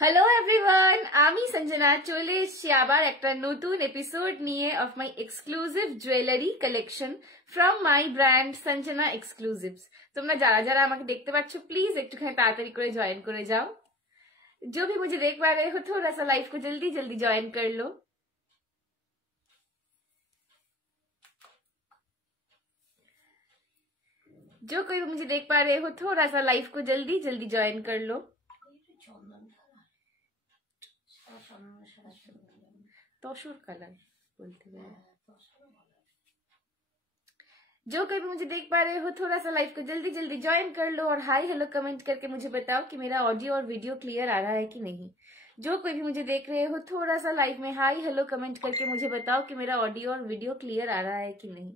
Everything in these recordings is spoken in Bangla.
হ্যালো এভরিওয়ান, আমি সঞ্জনা চলে এসেছি আবার একটা নতুন এপিসোড নিয়ে of my exclusive jewellery collection from my brand Sanjana Exclusives. তোমরা যারা যারা আমাকে দেখতে পাচ্ছ প্লিজ একটুখানি তাড়াতাড়ি করে জয়েন করে যাও। जो भी मुझे देख पा रहे हो थोड़ा सा लाइफ को जल्दी जल्दी ज्वाइन कर लो। जो कोई भी मुझे देख पा रहे हो थोड़ा सा लाइफ को जल्दी जल्दी ज्वाइन कर लो। तोशुर कलर बोलते हैं। जो कोई भी मुझे देख पा रहे हो थोड़ा सा लाइव को जल्दी जल्दी ज्वाइन कर लो और हाई हेलो कमेंट करके मुझे बताओ कि मेरा ऑडियो और वीडियो क्लियर आ रहा है कि नहीं। जो कोई भी मुझे देख रहे हो थोड़ा सा लाइव में हाई हेलो कमेंट करके मुझे बताओ कि मेरा ऑडियो और वीडियो क्लियर आ रहा है कि नहीं।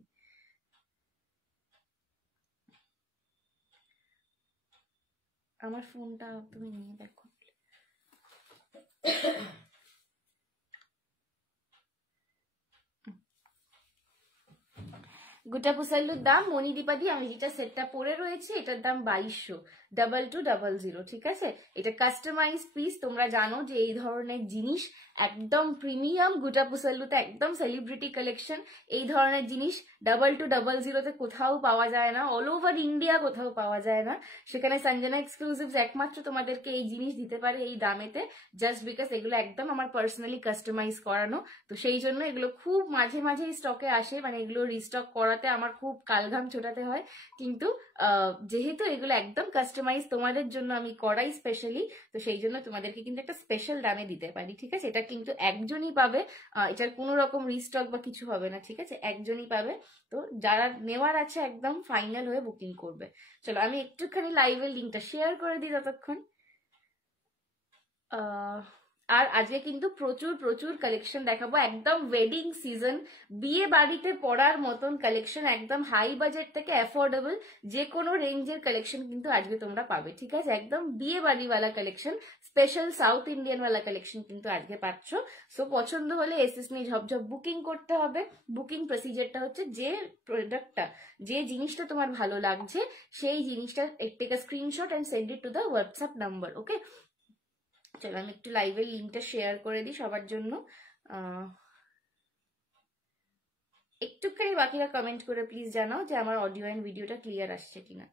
আমার ফোনটা তুমি নিয়ে দেখো। গোটা পুসাল্লুর দাম মণিদীপাদি আমি যেটা সেটটা পরে রয়েছে এটার দাম 2200 ঠিক আছে। এটা কাস্টমাইজ পিস। তোমরা জানো যে এই ধরনের জিনিস একদম প্রিমিয়াম গোটা পুসাল্লুতে একদম সেলিব্রিটি কালেকশন। এই ধরনের জিনিস 2200 কোথাও পাওয়া যায় না, অল ওভার ইন্ডিয়া কোথাও পাওয়া যায় না। সেখানে সঞ্জনা এক্সক্লুসিভস একমাত্র তোমাদেরকে এই জিনিস দিতে পারে এই দামেতে, জাস্ট বিকজ এগুলো একদম আমার পার্সোনালি কাস্টমাইজ করানো। তো সেই জন্য এগুলো খুব মাঝে মাঝে স্টকে আসে, মানে এগুলো রিস্টক করাতে আমার খুব কালঘাম ছোটাতে হয়। কিন্তু যেহেতু এগুলো একদম কাস্টমাইজ তোমাদের জন্য আমি করাই স্পেশালি, তো সেই জন্য তোমাদেরকে কিন্তু একটা স্পেশাল দামে দিতে পারি, ঠিক আছে। এটা কিন্তু একজনই পাবে, এটার কোনো রকম রিস্টক বা কিছু হবে না, ঠিক আছে। একজনই পাবে। তো যারা নেওয়ার আছে একদম ফাইনাল হয়ে বুকিং করবে। চলো আমি একটুখানি লাইভের লিঙ্কটা শেয়ার করে দিই ততক্ষণ। আর আজকে কিন্তু প্রচুর প্রচুর কালেকশন দেখাবো, একদম ওয়েডিং সিজন, বিয়ে বাড়িতে পড়ার মতন কালেকশন, একদম হাই বাজেট থেকে অ্যাফোর্ডেবল যে কোনো রেঞ্জের কালেকশন কিন্তু আজকে তোমরা পাবে, ঠিক আছে। একদম বিয়ে বাড়িওয়ালা কালেকশন, স্পেশাল সাউথ ইন্ডিয়ান ওয়ালা কালেকশন কিন্তু আজকে পাচ্ছ। সো পছন্দ হলে এসএস নিয়ে ঝপঝপ বুকিং করতে হবে। বুকিং প্রসিজারটা হচ্ছে যে প্রোডাক্টটা, যে জিনিসটা তোমার ভালো লাগছে সেই জিনিসটা take a screenshot and send it to the WhatsApp number, okay. চলো আমি একটু লাইভের লিঙ্কটা শেয়ার করে দিই সবার জন্য। একটুখানি বাকিরা কমেন্ট করে প্লিজ জানাও যে আমার অডিও এন্ড ভিডিওটা ক্লিয়ার আসছে কিনা।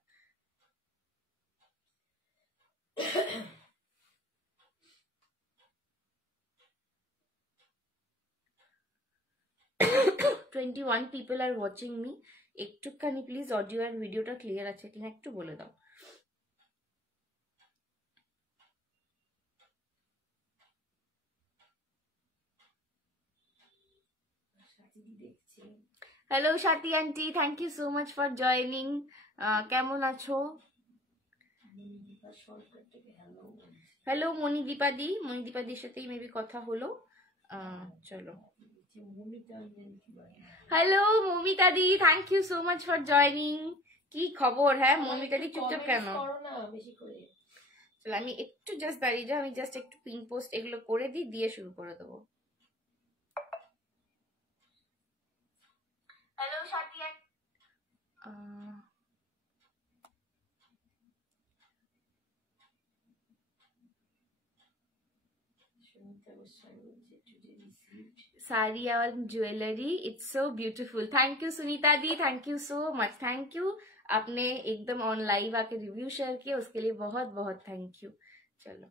$21 people are watching me. একটুখানি প্লিজ অডিও এন্ড ভিডিওটা ক্লিয়ার আছে কিনা একটু বলে দাও। Hello Sathi aunty, thank you so much for joining. কেমন আছো? হ্যালো মণিদীপাদি, মণিদীপাদির সাথেই মেবি কথা হলো। চলো হ্যালো মমিতাদি, thank you so much for joining. কি খবর? হ্যাঁ মমিতাদি চুপচাপ কেন? চলো আমি একটু জাস্ট দাঁড়িয়ে যাও, আমি জাস্ট একটু পিন পোস্ট এগুলো করে দিই, দিয়ে শুরু করে দেবো। হ্যালো সাথী साड़ी और jewellery, it's so beautiful. Thank you Sunita the, thank you so much, thank you. आपने एकदम ऑन लाइव आके रिव्यू शेयर किया, उसके लिए बहुत बहुत थैंक यू। चलो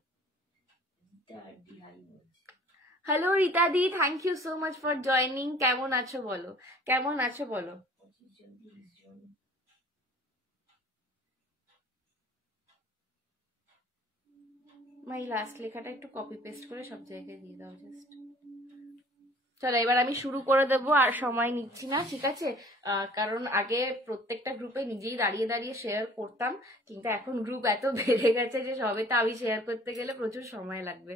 hello Rita the, thank you so much for joining. কেমন আছো বলো, কেমন আছো বলো। মাই লাস্ট লেখাটা একটু কপি পেস্ট করে সব জায়গায় দিয়ে দাও জাস্ট। চলো এবার আমি শুরু করে দেবো, আর সময় নিচ্ছি না, ঠিক আছে। কারণ আগে প্রত্যেকটা গ্রুপে নিজেই দাঁড়িয়ে দাঁড়িয়ে শেয়ার করতাম, কিন্তু এখন গ্রুপ এত বেড়ে গেছে যে সবেটা আমি শেয়ার করতে গেলে প্রচুর সময় লাগবে।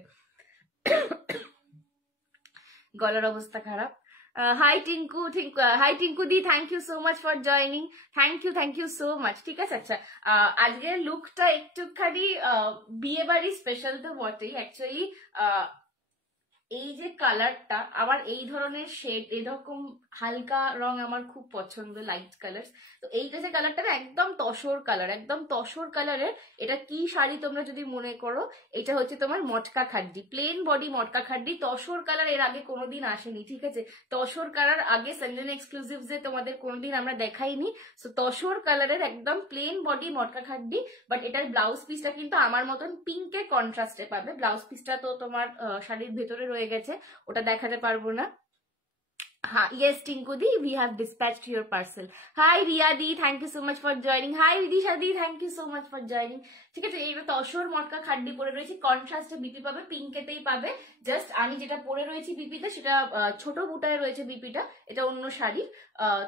গলার অবস্থা খারাপ। Hi Tinku, hi Tinku di, thank you so much for joining, thank you so much, ঠিক আছে। আচ্ছা আজকের লুকটা একটুখানি বিয়ে বাড়ি স্পেশাল তো বটেই। অ্যাকচুয়ালি এই যে কালারটা, আমার এই ধরনের শেড, এরকম হালকা রং আমার খুব পছন্দ, লাইট কালার। তো এইটা যে কালারটা না একদম তসর কালার, একদম তসর কালারের। এটা কি শাড়ি তোমরা যদি মনে করো, এটা হচ্ছে তোমার মটকা খাড্ডি, প্লেন বডি মটকা খাড্ডি, তসর কালার এর আগে কোনোদিন আসেনি, ঠিক আছে? তসর কালার আগে সঞ্জনা এক্সক্লুসিভস এ তোমাদের কোনোদিন আমরা দেখাইনি। সো তসর কালারের একদম প্লেন বডি মটকা খাড্ডি, বাট এটার ব্লাউজ পিসটা কিন্তু আমার মতন পিঙ্কে কন্ট্রাস্টে পাবে। ব্লাউজ পিসটা তো তোমার শাড়ির ভেতরে রয়ে গেছে, ওটা দেখাতে পারবো না। हाँ yes Tinku the, we have dispatched your parcel. Hi Riya di, thank you so much for joining. Hi Vidisha di, thank you so much for joining. ঠিক আছে, এইটা তসর মটকা খাড্ডি পরে রয়েছে, কন্ট্রাস্টে বিপি পাবে, পিঙ্কেতেই পাবে। জাস্ট আমি যেটা পরে রয়েছি বিপিতে, সেটা ছোট বুটায় রয়েছে বিপিটা, এটা অন্য শাড়ি।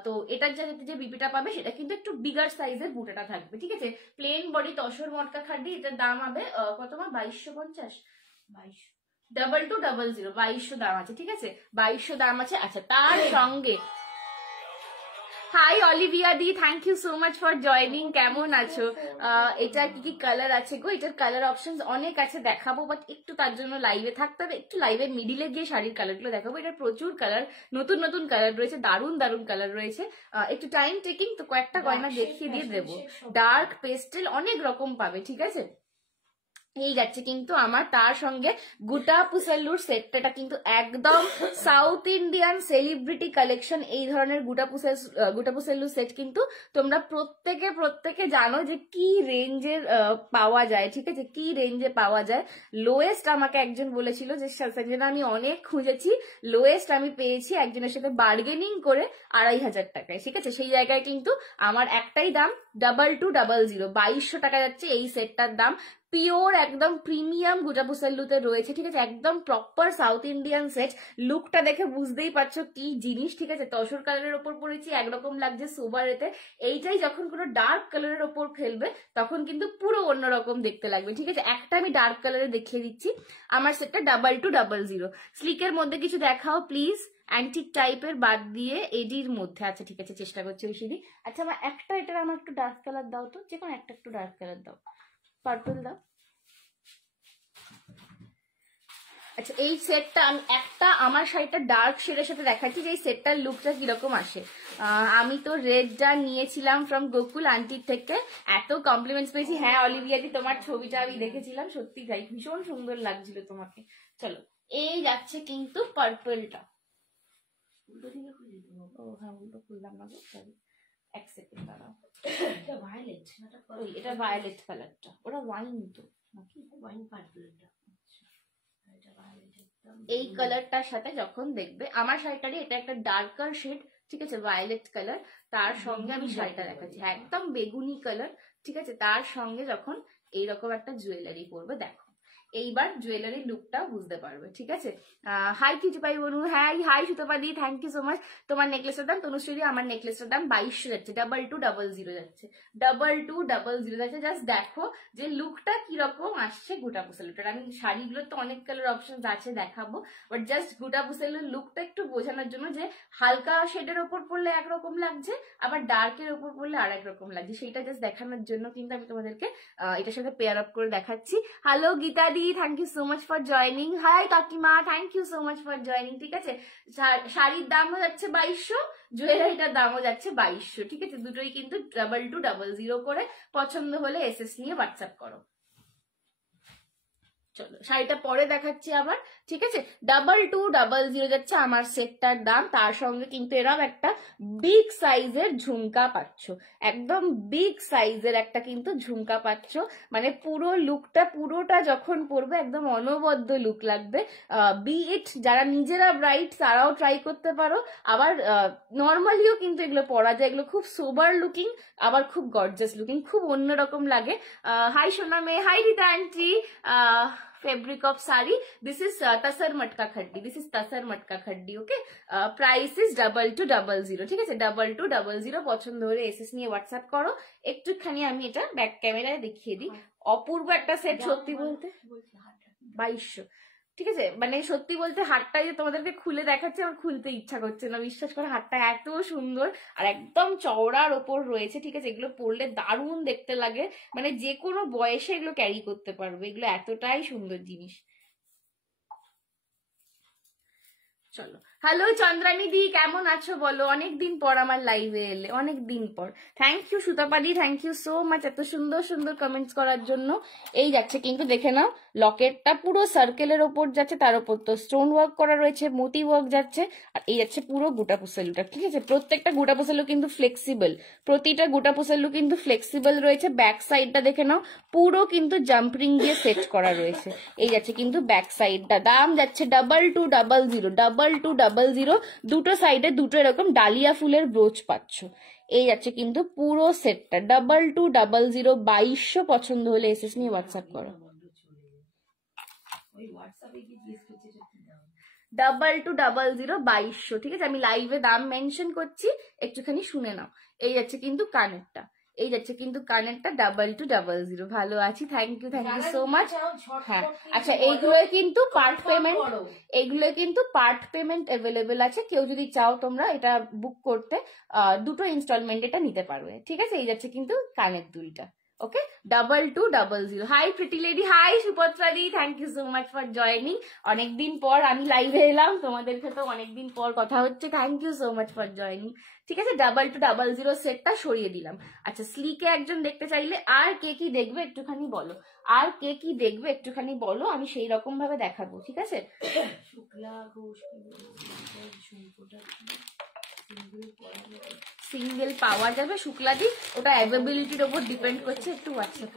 তো এটার যাতে যে বিপিটা পাবে সেটা কিন্তু একটু বিগার সাইজের বুটাটা থাকবে, ঠিক আছে? প্লেন বডি তসর মটকা খাড্ডি, এটার দাম হবে কত মা? 2250। 2200 2200 দাম আছে, ঠিক আছে? 2200 দাম আছে। আচ্ছা, তার সঙ্গে hi Olivia di, thank you so much for joining. কেমন আছো? এটা কি কি কালার আছে গো? এটার কালার অপশন অনেক আছে, দেখাবো, বাট একটু তার জন্য লাইভে থাকতে হবে, একটু লাইভের মিডিলে গিয়ে শাড়ির কালারগুলো দেখাবো। এটার প্রচুর কালার, নতুন নতুন কালার রয়েছে, দারুণ দারুণ কালার রয়েছে। একটু টাইম টেকিং, তো কয়েকটা গয়না দেখিয়ে দিয়ে দেবো। ডার্ক পেস্টেল অনেক রকম পাবে, ঠিক আছে? এই যাচ্ছে কিন্তু আমার তার সঙ্গে গুটা পুসাল্লুর সেটটা কিন্তু একদম সাউথ ইন্ডিয়ান সেলিব্রিটি কালেকশন। এই ধরনের গুটা পুসাল্লু সেট কিন্তু তোমরা প্রত্যেকে জানো যে কি রেঞ্জের পাওয়া যায়, ঠিক আছে? কি রেঞ্জে পাওয়া যায়। লোয়েস্ট আমাকে একজন বলেছিল যে সঞ্জনা আমি অনেক খুঁজেছি, লোয়েস্ট আমি পেয়েছি একজনের সাথে বার্গেনিং করে 2500 টাকায়, ঠিক আছে? সেই জায়গায় কিন্তু আমার একটাই দাম 2200, 2200 টাকা যাচ্ছে এই সেটটার দাম। পিওর একদম প্রিমিয়াম গুটা পুসাল্লুতে রয়েছে, ঠিক আছে? একদম প্রপার সাউথ ইন্ডিয়ান সেট। লুকটা দেখে বুঝতেই পারছো কি জিনিস, ঠিক আছে? তসর কালারের ওপর পরেছি, একরকম লাগছে সোবার এতে। এইটাই যখন কোনো ডার্ক কালারের ওপর ফেলবে তখন কিন্তু পুরো অন্যরকম দেখতে লাগবে, ঠিক আছে? একটা আমি ডার্ক কালারে দেখিয়ে দিচ্ছি আমার সেটটা 2200। স্লিকের মধ্যে কিছু দেখাও প্লিজ, অ্যান্টিক টাইপের বাদ দিয়ে এডির মধ্যে। আচ্ছা ঠিক আছে, চেষ্টা করছি ঐশী। আচ্ছা আমার একটা, এটার আমার একটু ডার্ক কালার দাও তো, যে কোনো একটা একটু ডার্ক কালার দাও, পার্পল দাও। আচ্ছা এই সেটটা আমি একটা আমার শাড়িটা ডার্ক শেডের সাথে দেখাচ্ছি যে এই সেটটার লুকটা কিরকম আসে। আমি তো রেডটা নিয়েছিলাম ফ্রম গোকুল আন্টির থেকে, এত কমপ্লিমেন্টস পেয়েছি। হ্যাঁ অলিভিয়াদি, তোমার ছবিটা আমি দেখেছিলাম, সত্যি তাই, ভীষণ সুন্দর লাগছিল তোমাকে। চলো এই যাচ্ছে কিন্তু পার্পলটা। ও হ্যাঁ, উল্টো খুললাম না, এক সেকেন্ড দাঁড়াও। এটা ভায়োলেট কালারটা, ওরা ওয়াইন তো নাকি ওয়াইন পার্পলটা। এই কালারটার সাথে যখন দেখবে আমার শাড়িটারই, এটা একটা ডার্কার শেড, ঠিক আছে? ভায়োলেট কালার, তার সঙ্গে আমি শাড়িটা দেখাচ্ছি, একদম বেগুনি কালার, ঠিক আছে? তার সঙ্গে যখন এইরকম একটা জুয়েলারি পরবে, দেখো এইবার জুয়েলারি লুকটা বুঝতে পারবে, ঠিক আছে? হাই কিচুপাই বনু, হ্যাঁ হাই সুতপাদি, থ্যাংক ইউ সো মাচ। তোমার নেকলেসের দাম তনুশ্রী, আমার নেকলেসের দাম 2200 যাচ্ছে, 2200 যাচ্ছে, 2200 যাচ্ছে। জাস্ট দেখো যে লুকটা কিরকম আসছে গুটা পুসালুটার। আমি শাড়িগুলোর তো অনেক কালার অপশন আছে, দেখাবো, বাট জাস্ট গুটা পুসালুর লুকটা একটু বোঝানোর জন্য যে হালকা শেডের ওপর পড়লে একরকম লাগছে, আবার ডার্কের ওপর পড়লে আর একরকম লাগছে, সেইটা জাস্ট দেখানোর জন্য কিন্তু আমি তোমাদেরকে এটার সাথে পেয়ার আপ করে দেখাচ্ছি। হ্যালো গীতা দি, thank you so much for joining. Hi কাকিমা, thank you so much for joining. ঠিক আছে, শাড়ির দামও যাচ্ছে 2200, জুয়েলারিটার দামও যাচ্ছে 2200, ঠিক আছে? দুটোই কিন্তু 2200 করে। পছন্দ হলে এসএস নিয়ে হোয়াটসঅ্যাপ করো। চলো শাড়িটা পরে দেখাচ্ছি আবার, ঠিক আছে? 2200 যাচ্ছে আমার সেটটার দাম। তার সঙ্গে কিন্তু এরকম একটা বিগ সাইজের ঝুমকা পাচ্ছ, একদম বিগ সাইজের একটা কিন্তু ঝুমকা পাচ্ছ। মানে পুরো লুকটা পুরোটা যখন পরবে একদম অনবদ্য লুক লাগবে। বি ইট যারা নিজেরা ব্রাইট তারাও ট্রাই করতে পারো, আবার নর্মালিও কিন্তু এগুলো পরা যায়। এগুলো খুব সোবার লুকিং, আবার খুব গর্জাস লুকিং, খুব অন্যরকম লাগে। হাই সোনা মেয়ে, hi Rita aunty. Fabric of sari, this is tasar matka khaddi, this is tasar matka khaddi, okay? Price is 2200, ঠিক আছে? 2200 পছন্দ হলে এসএস নিয়ে হোয়াটসঅ্যাপ করো। একটুখানি আমি এটা ব্যাক ক্যামেরায় দেখিয়ে দিই। অপূর্ব একটা সেট, সত্যি বলতে 2200, ঠিক আছে? মানে সত্যি বলতে হাতটা যে তোমাদেরকে খুলে দেখাচ্ছে, আমার খুলতে ইচ্ছা করছে না, বিশ্বাস করে। হাতটা এত সুন্দর আর একদম চওড়ার ওপর রয়েছে, ঠিক আছে? এগুলো পরলে দারুণ দেখতে লাগে, মানে যে কোনো বয়সে এগুলো ক্যারি করতে পারবে, এগুলো এতটাই সুন্দর জিনিস। চলো, হ্যালো চন্দ্রানী দি, কেমন আছো বলো? অনেকদিন পর আমার লাইভে এলে, অনেকদিন পর। থ্যাংক ইউ সুতাপাদি, থ্যাংক ইউ সো মাচ এত সুন্দর সুন্দর কমেন্টস করার জন্য। এই যাচ্ছে কিন্তু দেখে নাও, লকেটটা পুরো সার্কেলের ওপর যাচ্ছে, তার ওপর তো স্টোন ওয়ার্ক করা রয়েছে, মোতি ওয়ার্ক যাচ্ছে, আর এই যাচ্ছে পুরো গোটা পুসেলুটা। ঠিক আছে, প্রত্যেকটা গোটা পুসেলু কিন্তু ফ্লেক্সিবল, প্রতিটা গোটা পুসেলু কিন্তু ফ্লেক্সিবল রয়েছে। ব্যাক সাইডটা দেখে নাও, পুরো কিন্তু জাম্পরিং দিয়ে সেট করা রয়েছে। এই যাচ্ছে কিন্তু ব্যাক সাইডটা, দাম যাচ্ছে 2200, দুটো সাইডে দুটো এরকম ডালিয়া ফুলের ব্রোচ পাচ্ছ। এই যাচ্ছে কিন্তু পুরো সেটটা 2200, 2200। পছন্দ হলে এসএস নিয়ে হোয়াটসঅ্যাপ করো। 2200, 2200। ঠিক আছে, আমি লাইভে দাম মেনশন করছি, একটুখানি শুনে নাও। এই যাচ্ছে কিন্তু কানেরটা, এই যাচ্ছে কিন্তু কানেরটা 2200। ভালো আছি, থ্যাংক ইউ সো মাচ। হ্যাঁ আচ্ছা, এইগুলো কিন্তু পার্ট পেমেন্ট, এইগুলো কিন্তু পার্ট পেমেন্ট অ্যাভেলেবেল আছে। কেউ যদি চাও তোমরা এটা বুক করতে, দুটো ইনস্টলমেন্ট এটা নিতে পারবে। ঠিক আছে, এই যাচ্ছে কিন্তু কানের দুলটা। Okay, 2200। Hi pretty lady, hi Supatra দি, thank you so much for joining. অনেকদিন পর আমি লাইভে এলাম, তোমাদের সাথে অনেকদিন পর কথা হচ্ছে। Thank you so much for joining. ঠিক আছে, 2200 সেটটা সরিয়ে দিলাম। আচ্ছা, স্লিকে একজন দেখতে চাইলে আর কে কি দেখবে একটুখানি বলো, আর কে কি দেখবে একটুখানি বলো, আমি সেই রকম ভাবে দেখাবো। ঠিক আছে, শুক্লা ঘোষ সিঙ্গেল পাওয়া যাবে শুক্লাদি, ওটা অ্যাভেবিলিটির ওপর ডিপেন্ড করছে। একটু হোয়াটসঅ্যাপ,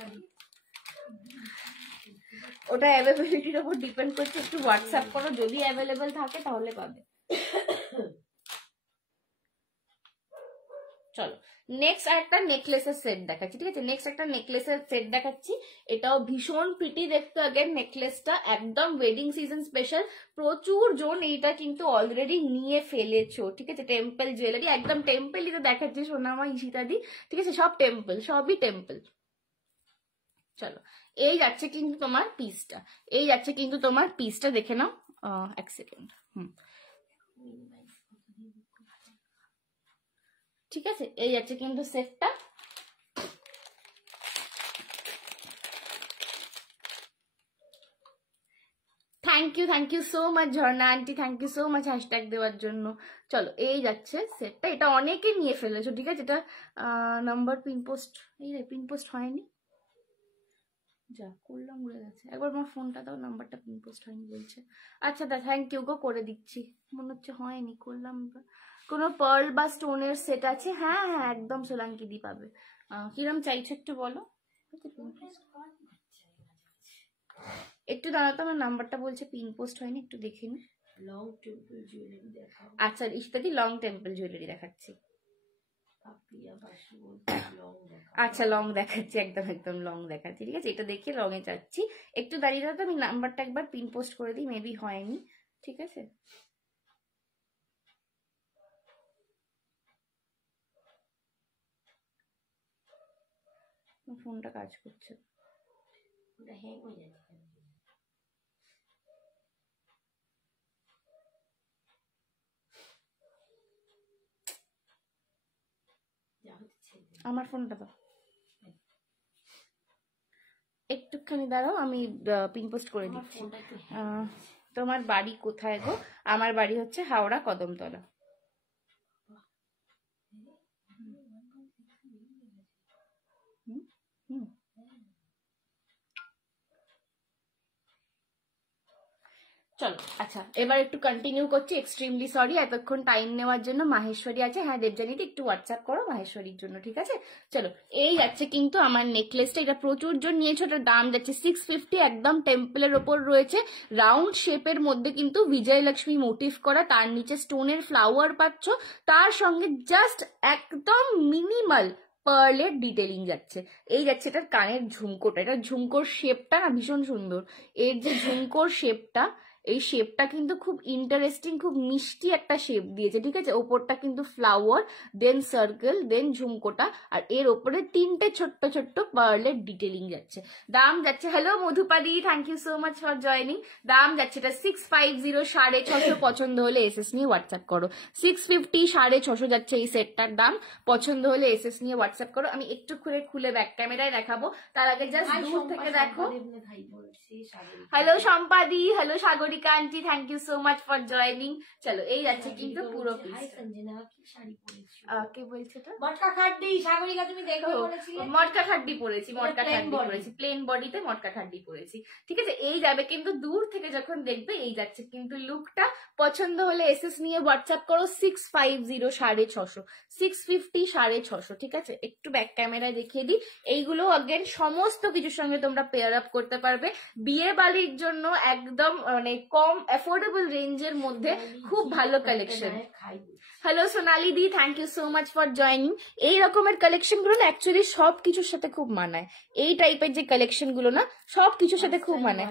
ওটা অ্যাভেবিলিটির ওপর ডিপেন্ড করছে, একটু হোয়াটসঅ্যাপ করো, যদি অ্যাভেলেবেল থাকে তাহলে পাবে। চলো, নেক্সট আরেকটা নেকলেসের সেট দেখাচ্ছি। ঠিক আছে, নেক্সট একটা নেকলেসের সেট দেখাচ্ছি, এটাও ভীষণ প্রিটি দেখতে। আগের নেকলেসটা একদম ওয়েডিং সিজন স্পেশাল, প্রচুর জন এইটা কিন্তু অলরেডি নিয়ে ফেলেছো। ঠিক আছে, টেম্পল জুয়েলারি, একদম টেম্পলই তো দেখাচ্ছি সোনামা ইশিতাদি। ঠিক আছে, সব টেম্পল, সবই টেম্পল। চলো, এই যাচ্ছে কিন্তু তোমার পিসটা, এই যাচ্ছে কিন্তু তোমার পিসটা, দেখে নাও। এক সেকেন্ড। ঠিক আছে, এই যাচ্ছে কিন্তু সেটটা। Thank you so much Jharna aunty, thank you so much hashtag দেওয়ার জন্য। চলো, এই যাচ্ছে সেটটা, এটা অনেকে নিয়ে ফেলেছো। ঠিক আছে, এটা নাম্বার পিন পোস্ট, এই রে পিন পোস্ট হয়নি, যা করলাম উড়ে গেছে। একবার আমার ফোনটা দাও, নাম্বারটা পিন পোস্ট হয়নি বলছে। আচ্ছা দা, থ্যাংক ইউ গো, করে দিচ্ছি। মনে হচ্ছে হয়নি, করলাম। কোনো পার্ল বা স্টোনের সেট আছে? হ্যাঁ হ্যাঁ, একদম সোলাঙ্কি দি পাবে। কিরম চাইছো একটু বলো। একটু দাঁড়াতো, আমার নাম্বারটা বলছে পিন পোস্ট হয়নি, একটু দেখে নি। লং টেম্পল জুয়েলারি দেখাও। আচ্ছা ইশতাদি, লং টেম্পল জুয়েলারি দেখাচ্ছি। আচ্ছা লং দেখাচ্ছি, একদম একদম লং দেখাচ্ছি। ঠিক আছে, এটা দেখে লং এ যাচ্ছি। একটু দাঁড়িয়ে থাকো, আমি নাম্বারটা একবার পিন পোস্ট করে দিই, মেবি হয়নি। ঠিক আছে, ফোনটা কাজ করছে, হ্যাং হয়ে যাচ্ছে। আমার ফোনটা দাও, একটুখানি দাঁড়াও, আমি পিন পোস্ট করে দিচ্ছি। তোমার বাড়ি কোথায় গো? আমার বাড়ি হচ্ছে হাওড়া কদমতলা। চলো, আচ্ছা এবার একটু কন্টিনিউ করছি। এক্সট্রিমলি সরি এতক্ষণ টাইম নেওয়ার জন্য। মাহেশ্বরী আছে, হ্যাঁ দেবজানীতে একটু হোয়াটসঅ্যাপ করো মাহেশ্বরীর জন্য। ঠিক আছে, চলো, এই যাচ্ছে কিন্তু আমার নেকলেসটা, এটা প্রচুর জন নিয়েছো, এটার দাম যাচ্ছে 650, একদম টেম্পলের ওপর রয়েছে, রাউন্ড শেপের মধ্যে কিন্তু বিজয়লক্ষ্মী মোটিভ করা, তার নিচে স্টোনের ফ্লাওয়ার পাচ্ছ, তার সঙ্গে জাস্ট একদম মিনিমাল পার্লের ডিটেলিং যাচ্ছে। এই যাচ্ছে এটার কানের ঝুমকোটা, এটার ঝুমকোর শেপটা না ভীষণ সুন্দর। এর যে ঝুমকোর শেপটা, এই শেপটা কিন্তু খুব ইন্টারেস্টিং, খুব মিষ্টি একটা শেপ দিয়েছে। ঠিক আছে, ওপরটা কিন্তু ফ্লাওয়ার, দেন সার্কেল, দেন ঝুমকোটা, আর এর ওপরে তিনটে ছোট্ট ছোট্ট পার্লের ডিটেলিং যাচ্ছে। দাম যাচ্ছে, হ্যালো মধুপাদি, thank you so much for joining. দাম যাচ্ছে এটা 650, 650। পছন্দ হলে এসএস নিয়ে হোয়াটসঅ্যাপ করো। 650, 650 যাচ্ছে এই সেটটার দাম। পছন্দ হলে এসএস নিয়ে হোয়াটসঅ্যাপ করো। আমি একটু খুলে ব্যাক ক্যামেরায় দেখাবো, তার আগে জাস্ট দূর থেকে দেখো। হ্যালো সম্পাদি, hello Sagari Mallika aunty, thank you so much for joining. চলো এই যাচ্ছে কিন্তু পুরো পিস। কে বলছে তো? মটকা খাড্ডি সাগরিকা, তুমি দেখবে বলেছিলে। মটকা খাড্ডি পরেছি, মটকা খাড্ডি পরেছি, প্লেন বডিতে মটকা খাড্ডি পরেছি। ঠিক আছে, এই যাবে কিন্তু দূর থেকে যখন দেখবে এই যাচ্ছে কিন্তু লুকটা। পছন্দ হলে এসএস নিয়ে হোয়াটসঅ্যাপ করো 650 650 650 650। ঠিক আছে, একটু ব্যাক ক্যামেরায় দেখিয়ে দিই। এইগুলো অগেন সমস্ত কিছুর সঙ্গে তোমরা পেয়ার আপ করতে পারবে। বিয়ে বাড়ির জন্য একদম মানে কম অ্যাফোর্ডেবল রেঞ্জের মধ্যে খুব ভালো collection. Hello Sonali di, thank you so much for joining. এই রকমের কালেকশন গুলো না অ্যাকচুয়ালি সব কিছুর সাথে খুব মানায়। এই টাইপের যে কালেকশন গুলো না সব কিছুর সাথে খুব माने।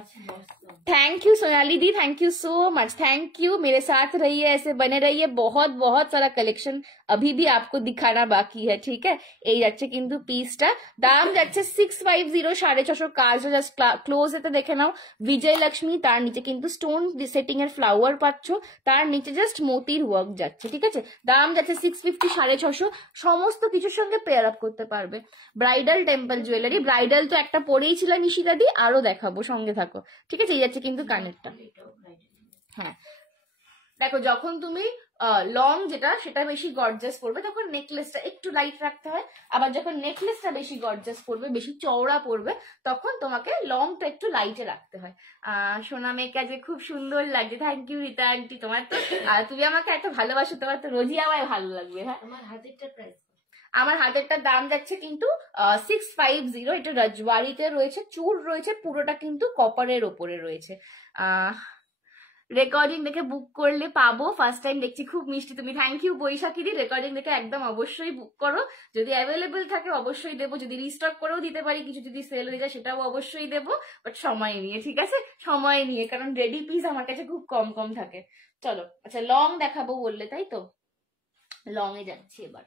Thank you Sonali the, thank you so much, thank you. मेरे साथ रहिए, ऐसे बने रहिए। बहुत बहुत सारा कलेक्शन अभी भी आपको दिखाना बाकी है। ठीक है, এই যাচ্ছে কিন্তু পিসটা, দাম যাচ্ছে 650 650। কাজটা জাস্ট ক্লোজ এতে দেখে নাও। বিজয় লক্ষ্মী, তার নিচে কিন্তু স্টোন সেটিং এর ফ্লাওয়ার পাচ্ছ, তার নিচে জাস্ট মোতির ওয়ার্ক যাচ্ছে। ঠিক আছে, দাম যাচ্ছে 650 650। সমস্ত কিছুর সঙ্গে পেয়ার আপ করতে পারবে। ব্রাইডাল টেম্পল জুয়েলারি, ব্রাইডাল তো একটা পরেই ছিল নিশিতা দি, আরো দেখাবো, সঙ্গে থাকো। ঠিক আছে, এই যাচ্ছে কিন্তু কানেরটা। হ্যাঁ দেখো, যখন তুমি লং যেটা সেটা বেশি গর্জাস পড়বে তখন নেকলেসটা একটু লাইট রাখতে হয়, আবার যখন নেকলেসটা বেশি গর্জাস পড়বে, বেশি চওড়া পড়বে, তখন তোমাকে লংটা একটু লাইটে রাখতে হয়। সোনা মেয়েকে যে খুব সুন্দর লাগছে, থ্যাংক ইউ রীতা আন্টি। তোমার তো তুমি আমাকে এত ভালোবাসো, তোমার তো রোজই আমায় ভালো লাগবে। হ্যাঁ, আমার হাতেরটা প্রাইস, আমার হাতেরটার দাম যাচ্ছে কিন্তু 650। এটা রজওয়ারিতে রয়েছে, চুর রয়েছে, পুরোটা কিন্তু কপারের ওপরে রয়েছে। রেকর্ডিং দেখে বুক করলে পাবো, ফার্স্ট টাইম দেখছি, খুব মিষ্টি তুমি, thank you Baishakhi di. Recording দেখে একদম অবশ্যই বুক করো, যদি অ্যাভেলেবেল থাকে অবশ্যই দেবো, যদি রিস্টক করেও দিতে পারি, কিছু যদি সেল হয়ে যায় সেটাও অবশ্যই দেবো, বাট সময় নিয়ে। ঠিক আছে, সময় নিয়ে, কারণ রেডি পিস আমার কাছে খুব কম কম থাকে। চলো, আচ্ছা লং দেখাবো বললে, তাই তো? লং এ যাচ্ছি এবার।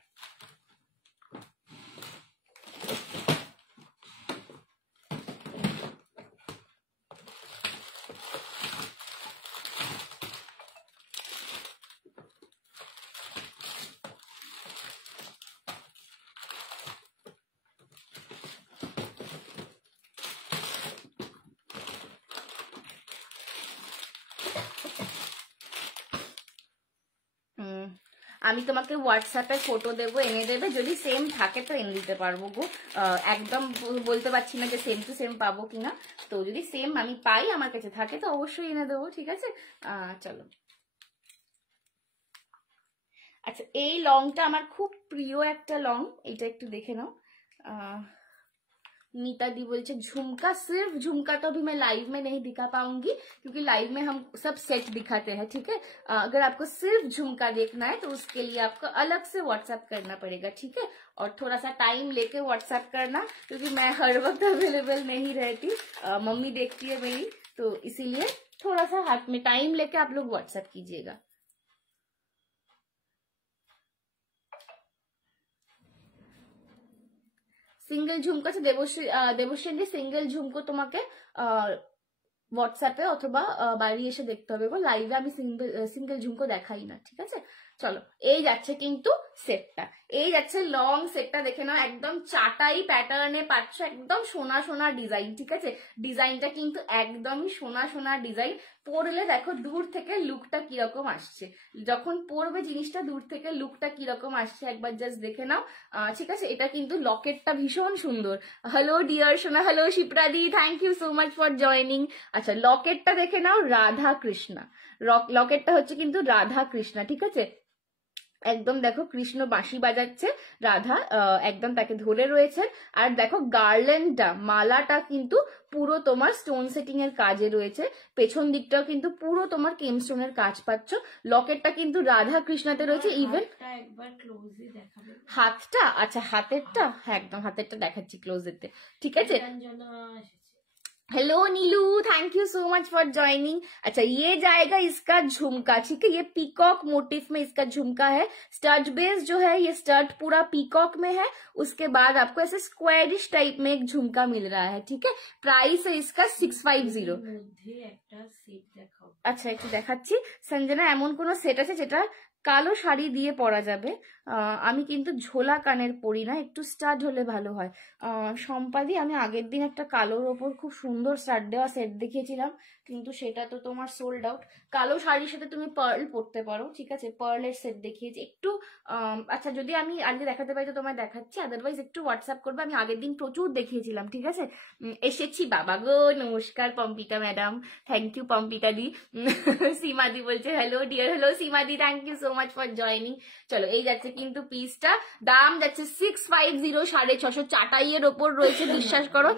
আমি তোমাকে হোয়াটসঅ্যাপে ফটো দেবো, এনে দেবে, যদি সেম থাকে তো এনে দিতে পারবো গো। একদম বলতে পারছি না যে সেম টু সেম পাবো কিনা, তো যদি সেম আমি পাই, আমার কাছে থাকে, তো অবশ্যই এনে দেবো। ঠিক আছে, চলো। আচ্ছা, এই লংটা আমার খুব প্রিয় একটা লং, এটা একটু দেখে নাও। नीता दी बोलते झुमका, सिर्फ झुमका तो अभी मैं लाइव में नहीं दिखा पाऊंगी, क्योंकि लाइव में हम सब सेट दिखाते हैं। ठीक है, अगर आपको सिर्फ झुमका देखना है तो उसके लिए आपको अलग से व्हाट्सएप करना पड़ेगा। ठीक है, और थोड़ा सा टाइम लेके व्हाट्सएप करना, क्योंकि मैं हर वक्त अवेलेबल नहीं रहती, मम्मी देखती है मेरी, तो इसीलिए थोड़ा सा हाथ में टाइम लेके आप लोग व्हाट्सएप कीजिएगा। সিঙ্গেল ঝুমকো আছে দেবশ্রী, সিঙ্গেল ঝুমকো তোমাকে হোয়াটসঅ্যাপে অথবা বাড়ি এসে দেখতে হবে গো, লাইভে আমি সিঙ্গেল ঝুমকো দেখাই না। ঠিক আছে, চলো এই যাচ্ছে কিন্তু সেটটা, এই যাচ্ছে লং সেটটা, দেখে নাও একদম চাটাই প্যাটার্নে পাচ্ছ, একদম সোনা সোনা ডিজাইন। ঠিক আছে, ডিজাইনটা কিন্তু একদমই সোনা সোনা ডিজাইন। পরলে দেখো দূর থেকে লুকটা কিরকম আসছে, যখন পরবে জিনিসটা দূর থেকে লুকটা কিরকম আসছে একবার জাস্ট দেখে নাও। ঠিক আছে, এটা কিন্তু লকেটটা ভীষণ সুন্দর। হ্যালো ডিয়ার সোনা, হ্যালো শিপ্রাদি, thank you so much for joining. আচ্ছা, লকেটটা দেখে নাও, রাধা কৃষ্ণা, লকেটটা হচ্ছে কিন্তু রাধা কৃষ্ণা। ঠিক আছে, একদম দেখো কৃষ্ণ বাঁশি বাজাচ্ছে, রাধা একদম তাকে ধরে রয়েছে, আর দেখো গার্ল্যান্ডটা, মালাটা কিন্তু পুরো তোমার স্টোন সেটিং এর কাজে রয়েছে, পেছন দিকটাও কিন্তু পুরো তোমার কেম স্টোনের কাজ পাচ্ছ। লকেটটা কিন্তু রাধা কৃষ্ণাতে রয়েছে। ইভেন হাতটা, আচ্ছা হাতেরটা, হ্যাঁ একদম হাতেরটা দেখাচ্ছি ক্লোজেতে। ঠিক আছে, hello Neelu, thank you so much for joining. अच्छा, ये जाएगा इसका झुमका। ठीक है, ये पीकॉक मोटिफ में इसका झुमका है, स्टड बेस जो है ये स्टड पूरा पीकॉक में है, उसके बाद आपको ऐसे स्क्वायरिश टाइप में एक झुमका मिल रहा है। ठीक है, प्राइस है इसका 650। अच्छा একটু দেখাচ্ছি সঞ্জনা, এমন কোন সেট আছে যেটা কালো শাড়ি দিয়ে পরা যাবে। আমি কিন্তু ঝোলা কানের পরি না, একটু স্টাড হলে ভালো হয়। সম্পাদি, আমি আগের দিন একটা কালোর ওপর খুব সুন্দর স্টাড দেওয়া সেট দেখিয়েছিলাম, কিন্তু সেটা তো তোমার সোল্ড আউট। কালো শাড়ির সাথে তুমি পার্ল পরতে পারো, ঠিক আছে, পার্লের সেট দেখিয়েছি একটু। আচ্ছা, যদি আমি আজকে দেখাতে পারি তো তোমায় দেখাচ্ছি, আদারওয়াইজ একটু হোয়াটসঅ্যাপ করবে। আমি আগের দিন প্রচুর দেখিয়েছিলাম, ঠিক আছে। এসেছি বাবা গো, নমস্কার Pampita madam, thank you Pampita দি। সীমাদি বলছে হ্যালো ডিয়ার, হ্যালো সীমাদি, thank you so much for joining. চলো, এই যাচ্ছে কিন্তু পিসটা, দাম যাচ্ছে 650, 650 চাটাইয়ের ওপর রয়েছে, বিশ্বাস করো।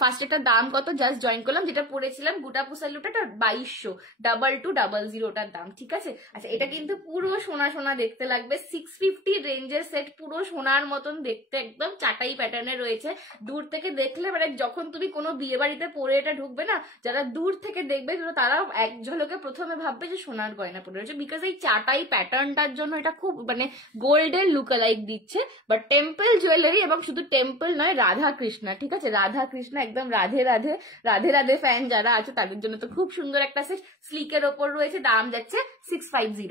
ফার্স্ট একটা দাম কত জাস্ট জয়েন করলাম, যেটা পড়েছিলাম গুটা পুসালুটা 2200, 2200টার দাম, ঠিক আছে। আচ্ছা, এটা কিন্তু পুরো সোনা সোনা দেখতে লাগবে, 650 রেঞ্জের সেট, পুরো সোনার মতন দেখতে, একদম চাটাই প্যাটার্নে রয়েছে। দূর থেকে দেখলে মানে যখন তুমি কোনো বিয়ে বাড়িতে পরে এটা ঢুকবে না, যারা দূর থেকে দেখবে তারা এক ঝলকে প্রথমে ভাববে যে সোনার গয়না পরে রয়েছে, বিকজ এই চাটাই প্যাটার্নটার জন্য এটা খুব মানে গোল্ডের লুক লাইক দিচ্ছে। বাট টেম্পল জুয়েলারি, এবং শুধু টেম্পল নয়, রাধা কৃষ্ণা, ঠিক আছে, রাধা কৃষ্ণা একদম রাধে রাধে রাধে রাধে ফ্যান যারা আছে তাদের জন্য তো খুব সুন্দর একটা সেট, স্লিকের ওপর রয়েছে, দাম যাচ্ছে 650।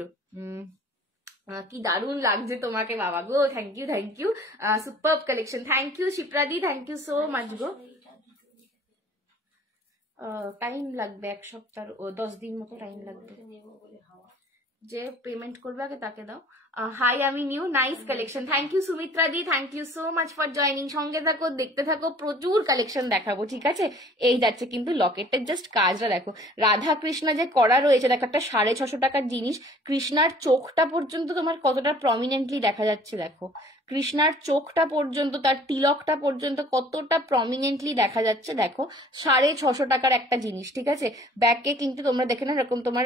কি দারুণ লাগছে তোমাকে বাবা গো, thank you thank you, superb collection, thank you শিপ্রাদি, থ্যাংক ইউ সো মাচ গো। টাইম লাগবে 1 সপ্তাহ, 10 দিন মতো টাইম লাগবে। যে পেমেন্ট করবে আগে তাকে দাও। হাই, আমি new, nice collection, thank you Sumitra di, thank you so much for joining. সঙ্গে থাকো, দেখতে থাকো, প্রচুর কালেকশন দেখাবো, ঠিক আছে। এই যাচ্ছে কিন্তু লকেটের জাস্ট কাজটা দেখো, রাধা কৃষ্ণা যে করা রয়েছে, দেখো একটা 650 টাকার জিনিস, কৃষ্ণার চোখটা পর্যন্ত তোমার কতটা প্রমিনেন্টলি দেখা যাচ্ছে, দেখো কৃষ্ণার চোখটা পর্যন্ত, তার তিলকটা পর্যন্ত কতটা প্রমিনেন্টলি দেখা যাচ্ছে, দেখো 650 টাকার একটা জিনিস, ঠিক আছে। ব্যাকে কিন্তু তোমরা দেখে না, এরকম তোমার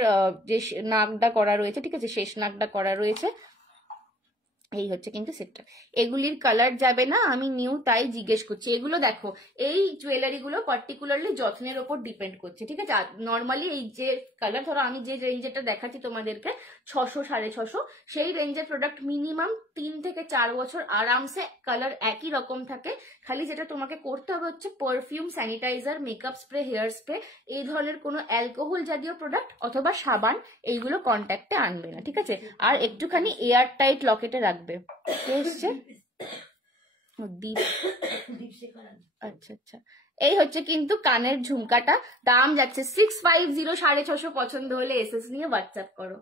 যে নাকটা করা রয়েছে, ঠিক আছে, শেষ নাকটা করা রয়েছে। এই হচ্ছে কিন্তু সেটটা, এগুলির কালার যাবে না, আমি নিউ তাই জিজ্ঞেস করছি। এগুলো দেখো, এই জুয়েলারি গুলো পার্টিকুলারলি যত্নের ওপর ডিপেন্ড করছে, ঠিক আছে। নর্মালি এই যে কালার, ধরো আমি যে রেঞ্জেরটা দেখাচ্ছি তোমাদেরকে 600, 650, সেই রেঞ্জের প্রোডাক্ট মিনিমাম 3 থেকে 4 বছর আরামসে কালার একই রকম থাকে। খালি যেটা তোমাকে করতে হবে হচ্ছে perfume, sanitizer, makeup spray, hair spray, এই ধরনের কোনো অ্যালকোহল জাতীয় প্রোডাক্ট অথবা সাবান, এইগুলো কন্ট্যাক্টে আনবে না, ঠিক আছে। আর একটুখানি এয়ার টাইট লকেটে রাখবে। এসছে আচ্ছা আচ্ছা, এই হচ্ছে কিন্তু কানের ঝুমকাটা, দাম যাচ্ছে 650, 650। পছন্দ হলে এসএস নিয়ে হোয়াটসঅ্যাপ করো।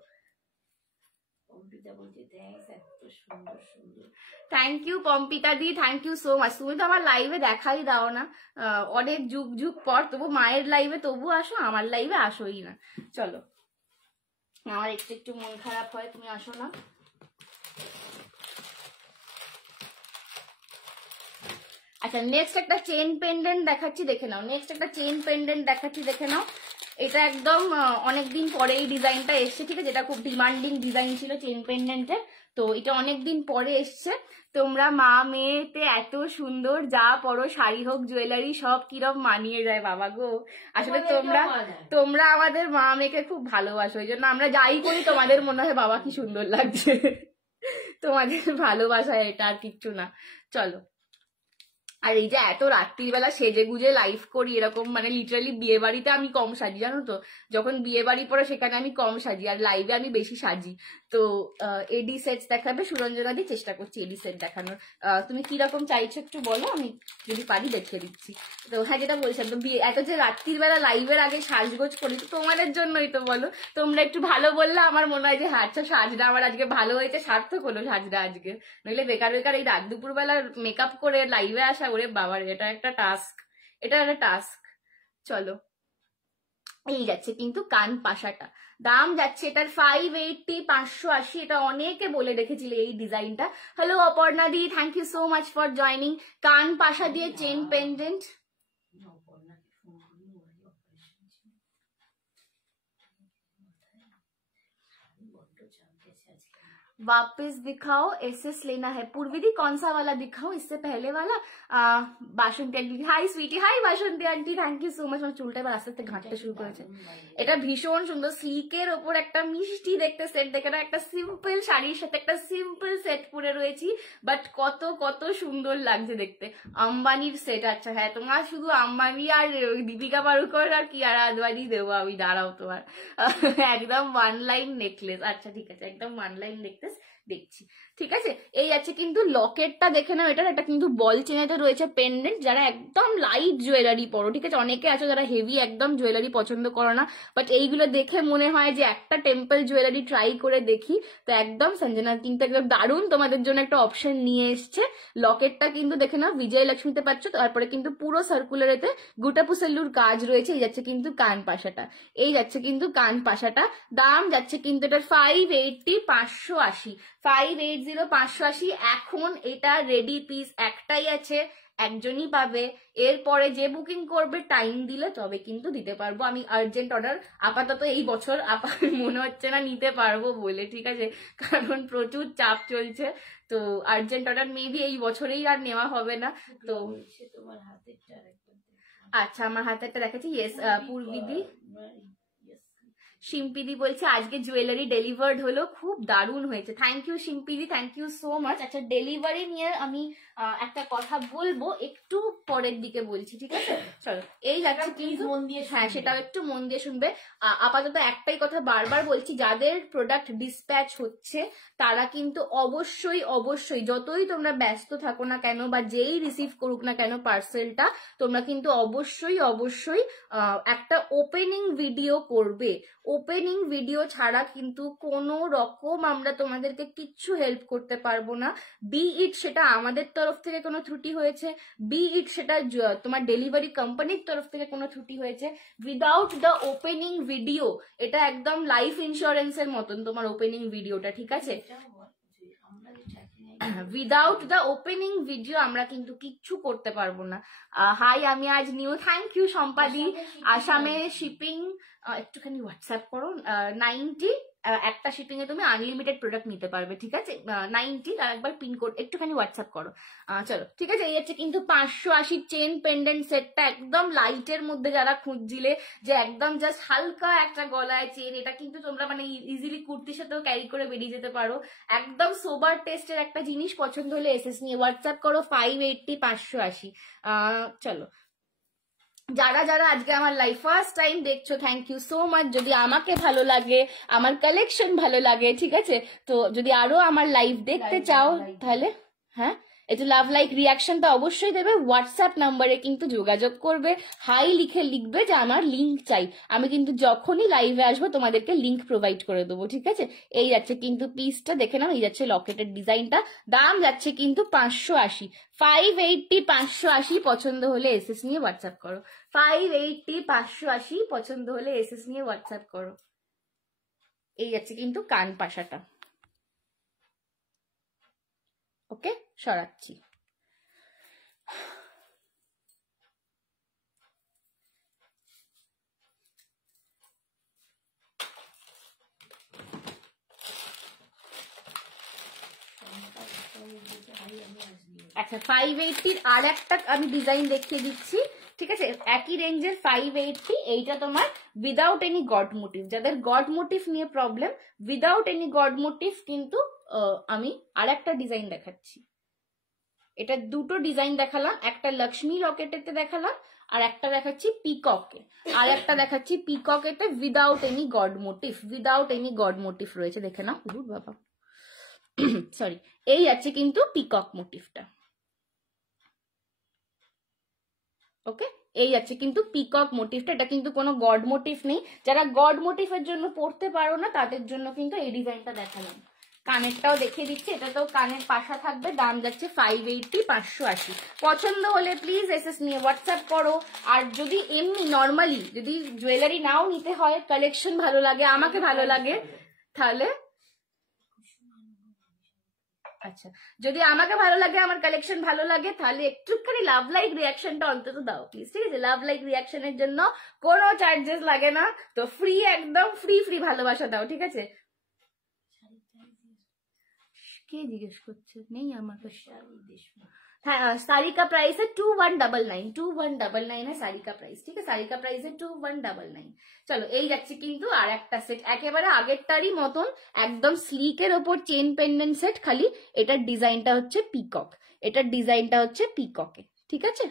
থ্যাংক ইউ পম্পিতা দি, থ্যাংক ইউ সো মাচ। তুমি তো আমার লাইভে দেখাই দাও না, অনেক যুগ যুগ পর, তবু মায়ের লাইভে তবু আসো, আমার লাইভে আসোই না। চলো, আমার একটু একটু মন খারাপ হয় তুমি আসো না। আচ্ছা, নেক্সট একটা চেন পেন্ডেন্ট দেখাচ্ছি, দেখে নাও। নেক্সট একটা চেন পেন্ডেন্ট দেখাচ্ছি, দেখে নাও। এটা একদম অনেকদিন পরে এই ডিজাইনটা এসছে, ঠিক আছে। এটা খুব ডিমান্ডিং ডিজাইন ছিল চেন পেন্ডেন্টের, তো এটা অনেকদিন পরে এসছে। তোমরা মা মেয়েতে এত সুন্দর যা পরো, শাড়ি হোক জুয়েলারি সব কিরম মানিয়ে যায় বাবা গো। আসলে তোমরা আমাদের মা মেয়েকে খুব ভালোবাসো, ওই জন্য আমরা যাই করি তোমাদের মনে হয় বাবা কি সুন্দর লাগছে। তোমাদের ভালোবাসা এটা, আর কিচ্ছু না। চলো, আর এই যে এত রাত্রিবেলা সেজে গুজে লাইভ করি, এরকম মানে লিটারালি বিয়ে বাড়িতে আমি কম সাজি, জানো তো। যখন বিয়ে বাড়ি পড়ে সেখানে আমি কম সাজি, আর লাইভে আমি বেশি সাজি। তো এডি সেট দেখাবে সুরঞ্জনা দি, চেষ্টা করছি এডি সেট দেখানোর। তুমি কিরকম চাইছো একটু বলো, আমি যদি পারি দেখিয়ে দিচ্ছি। তো হ্যাঁ, যেটা বলছিলাম, তো বিয়ে এত যে রাত্রিবেলা লাইভের আগে সাজগোজ করি, তো তোমাদের জন্যই তো, বলো। তোমরা একটু ভালো বললে আমার মনে হয় যে হ্যাঁ আচ্ছা, সাজটা আমার আজকে ভালো হয়েছে, সার্থক হলো সাজটা আজকে। নইলে বেকার বেকার এই রাত দুপুরবেলা মেকআপ করে লাইভে আসা, ওরে বাবার এটা একটা টাস্ক, এটা একটা টাস্ক। চলো, এই যাচ্ছে কিন্তু কান পাশাটা, দাম যাচ্ছে এটার 580, 580। এটা অনেকে বলে রেখেছিল এই ডিজাইনটা। Hello Aparna di, thank you so much for joining. কান পাশা দিয়ে চেন পেন্ডেন্ট, वापस दिखाओ, एसएस लेना है। पूर्वी दी कौन सा वाला दिखाओ, इससे पहले वाला? Basanti aunty, hi sweetie, hi Basanti aunty, thank you so much. আমার চুলটা এবার আস্তে আস্তে ঘাঁটতে শুরু করেছে। এটা ভীষণ সুন্দর, স্লিকের ওপর একটা মিষ্টি দেখতে সেট দেখে না, একটা সিম্পল শাড়ির সাথে একটা সিম্পল সেট পরে রয়েছি, বাট কত কত সুন্দর লাগছে দেখতে। আম্বানির সেট, আচ্ছা হ্যাঁ, তোমার শুধু আম্বানি আর দীপিকা পাড়ুকর আর কিয়ারা আদবানি দেবো আমি, দাঁড়াও তোমার একদম ওয়ান লাইন নেকলেস। আচ্ছা ঠিক আছে, একদম ওয়ান লাইন নেকলেস দেখছি, ঠিক আছে। এই আছে কিন্তু লকেটটা দেখে নাও, এটা কিন্তু বল চেনেতে রয়েছে পেন্ডেন্ট। যারা একদম লাইট জুয়েলারি পরো, ঠিক আছে, অনেকে আছে যারা হেভি একদম জুয়েলারি পছন্দ করো না, বাট এইগুলো দেখে মনে হয় যে একটা টেম্পল জুয়েলারি ট্রাই করে দেখি, তো একদম সঞ্জনা কিন্তু একদম দারুণ তোমাদের জন্য একটা অপশন নিয়ে এসছে। লকেটটা কিন্তু দেখে নাও বিজয়লক্ষ্মীতে পাচ্ছ, তারপরে কিন্তু পুরো সার্কুলারেতে গুটাপুসেল্লুর কাজ রয়েছে। এই যাচ্ছে কিন্তু কান পাশাটা, এই যাচ্ছে কিন্তু কান পাশাটা। দাম যাচ্ছে কিন্তু এটার 580, 580, 580, 580। এখন এটা রেডি পিস একটাই আছে, একজনই পাবে। এরপরে যে বুকিং করবে টাইম দিলে তবে কিন্তু দিতে পারবো আমি। আর্জেন্ট অর্ডার আপাতত এই বছর মনে হচ্ছে না নিতে পারবো বলে, ঠিক আছে, কারণ প্রচুর চাপ চলছে। তো আর্জেন্ট অর্ডার মেবি এই বছরেই আর নেওয়া হবে না। তো তোমার হাতেরটা আচ্ছা, আমার হাতেরটা দেখাচ্ছি। ইয়েস পূর্বিদি, শিম্পিদি বলছে আজকে জুয়েলারি ডেলিভার্ড হলো, খুব দারুণ হয়েছে। থ্যাংক ইউ শিম্পিদি, থ্যাংক ইউ সো মাচ। আচ্ছা, ডেলিভারি নিয়ে আমি একটা কথা বলবো, একটু পরের দিকে বলছি, ঠিক আছে। চলো, এই যাচ্ছে প্লিজ মন দিয়ে, হ্যাঁ সেটাও একটু মন দিয়ে শুনবে। আপাতত একটাই কথা বারবার বলছি, যাদের প্রোডাক্ট ডিসপ্যাচ হচ্ছে তারা কিন্তু অবশ্যই অবশ্যই, যতই তোমরা ব্যস্ত থাকো না কেন বা যেই রিসিভ করুক না কেন পার্সেলটা, তোমরা কিন্তু অবশ্যই অবশ্যই একটা ওপেনিং ভিডিও করবে। ওপেনিং ভিডিও ছাড়া কিন্তু কোনো রকম আমরা তোমাদেরকে কিচ্ছু হেল্প করতে পারবো না। বি ইট সেটা আমাদের তরফ থেকে কোনো ত্রুটি হয়েছে, বি ইট সেটা তোমার ডেলিভারি কোম্পানির তরফ থেকে কোনো ত্রুটি হয়েছে, উইদাউট দ্য ওপেনিং ভিডিও, এটা একদম লাইফ ইন্স্যুরেন্সের মতন তোমার ওপেনিং ভিডিওটা, ঠিক আছে। উইদাউট দ্য ওপেনিং ভিডিও আমরা কিন্তু কিচ্ছু করতে পারবো না। হাই, আমি আজ নিউ, থ্যাংক ইউ সম্পাদি। আসামে শিপিং একটুখানি হোয়াটসঅ্যাপ করো, 90 একটা শিপিং এ তুমি আনলিমিটেড প্রোডাক্ট নিতে পারবে, ঠিক আছে। 90 আর একবার পিনকোড একটুখানি হোয়াটসঅ্যাপ করো। চলো ঠিক আছে, এই হচ্ছে কিন্তু 580 চেন পেন্ডেন্ট সেটটা, একদম লাইটের মধ্যে যারা খুঁজছিলে যে একদম জাস্ট হালকা একটা গলায় চেন, এটা কিন্তু তোমরা মানে ইজিলি কুর্তির সাথেও ক্যারি করে বেরিয়ে যেতে পারো। একদম সোবার টেস্টের একটা জিনিস, পছন্দ হলে এসএস নিয়ে হোয়াটসঅ্যাপ করো 580, 580। চলো, যারা যারা আজকে আমার লাইভ ফার্স্ট টাইম দেখছো, থ্যাংক ইউ সো মাচ। যদি আমাকে ভালো লাগে, আমার কালেকশন ভালো লাগে, ঠিক আছে, তো যদি আরো আমার লাইভ দেখতে চাও তাহলে হ্যাঁ, একটু লাভ লাইক রিয়াকশনটা অবশ্যই দেবে। হোয়াটসঅ্যাপ নাম্বারে কিন্তু যোগাযোগ করবে, হাই লিখে লিখবে যে আমার লিঙ্ক চাই, আমি কিন্তু যখনই লাইভে আসবো তোমাদেরকে লিঙ্ক প্রোভাইড করে দেবো, ঠিক আছে। এই যাচ্ছে কিন্তু পিসটা দেখে নাও, এই যাচ্ছে লকেটের ডিজাইনটা। দাম যাচ্ছে কিন্তু 580, 580, 580। পছন্দ হলে এসএস নিয়ে হোয়াটসঅ্যাপ করো, 580, 580। পছন্দ হলে এসএস নিয়ে হোয়াটসঅ্যাপ করো। এই যাচ্ছে কিন্তু কান পাশাটা, ওকে, সরাচ্ছি। আচ্ছা, 580 আর একটা আমি ডিজাইন দেখিয়ে দিচ্ছি, ঠিক আছে, একই রেঞ্জের 580। এইটা তোমার উইদাউট এনি গড মোটিভ, যাদের গড মোটিভ নিয়ে problem, without any god motif কিন্তু আমি আর একটা ডিজাইন দেখাচ্ছি। এটা দুটো ডিজাইন দেখালাম, একটা লক্ষ্মী লকেটেতে দেখালাম, আর একটা দেখাচ্ছি পিককে, আর একটা দেখাচ্ছি পিককেতে without any god motive, without any god motive রয়েছে, দেখে নাও। বাবা সরি, এই আছে কিন্তু পিকক মোটিভটা, ওকে, এই আছে কিন্তু পিকক মোটিভটা। এটা কিন্তু কোনো গড মোটিভ নেই, যারা গড মোটিভের জন্য পড়তে পারো না তাদের জন্য কিন্তু এই ডিজাইনটা দেখালাম। কানেরটাও দেখিয়ে দিচ্ছি, এটাতেও কানের পাশা থাকবে। দাম যাচ্ছে 580, 580। পছন্দ হলে প্লিজ এসএস নিয়ে হোয়াটসঅ্যাপ করো। আর যদি এমনি নর্মালি যদি জুয়েলারি নাও নিতে হয়, কালেকশন ভালো লাগে, আমাকে ভালো লাগে, তাহলে আচ্ছা, যদি আমাকে ভালো লাগে, আমার কালেকশন ভালো লাগে, তাহলে একটুখানি লাভ লাইক রিয়াকশনটা অন্তত দাও প্লিজ, ঠিক আছে। লাভ লাইক রিয়াকশনের জন্য কোনো চার্জেস লাগে না, তো ফ্রি, একদম ফ্রি ফ্রি ভালোবাসা দাও, ঠিক আছে। কে জিজ্ঞেস করছে? নেই আমার কাছে। হ্যাঁ, साड़ी का प्राइस है 2199, 2199 है साड़ी का प्राइस। ठीक है, साड़ी का प्राइस है 2199। চলো এই যাচ্ছে কিন্তু আর একটা সেট একেবারে আগেরটারই মতন, একদম স্লিকের ওপর চেন পেন্ডেন্ট সেট, খালি এটার ডিজাইনটা হচ্ছে পিকক, এটার ডিজাইনটা হচ্ছে পিককে। ঠিক আছে,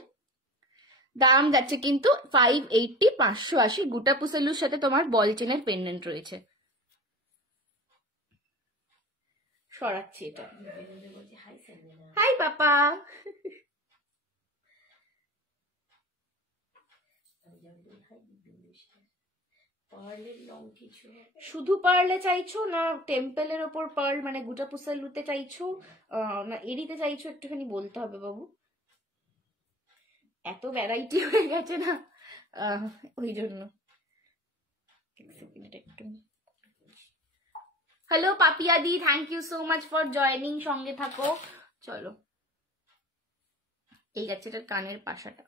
দাম যাচ্ছে কিন্তু 580, 580। গুটা পুসেলুর সাথে তোমার বল চেনের পেন্ডেন্ট রয়েছে। সরাচ্ছি এটা। হাই পাপা। শুধু পার্লে চাইছো না টেম্পলের ওপর পার্ল মানে গুটা পুসেলুতে চাইছো না এরিতে চাইছো? একটুখানি বলতে হবে বাবু, এত ভ্যারাইটি হয়ে গেছে না ওই জন্য। একটু হ্যালো পাপিয়াদি, thank you so much for joining, সঙ্গে থাকো। চলো এই যাচ্ছে এটার কানের পাশাটা।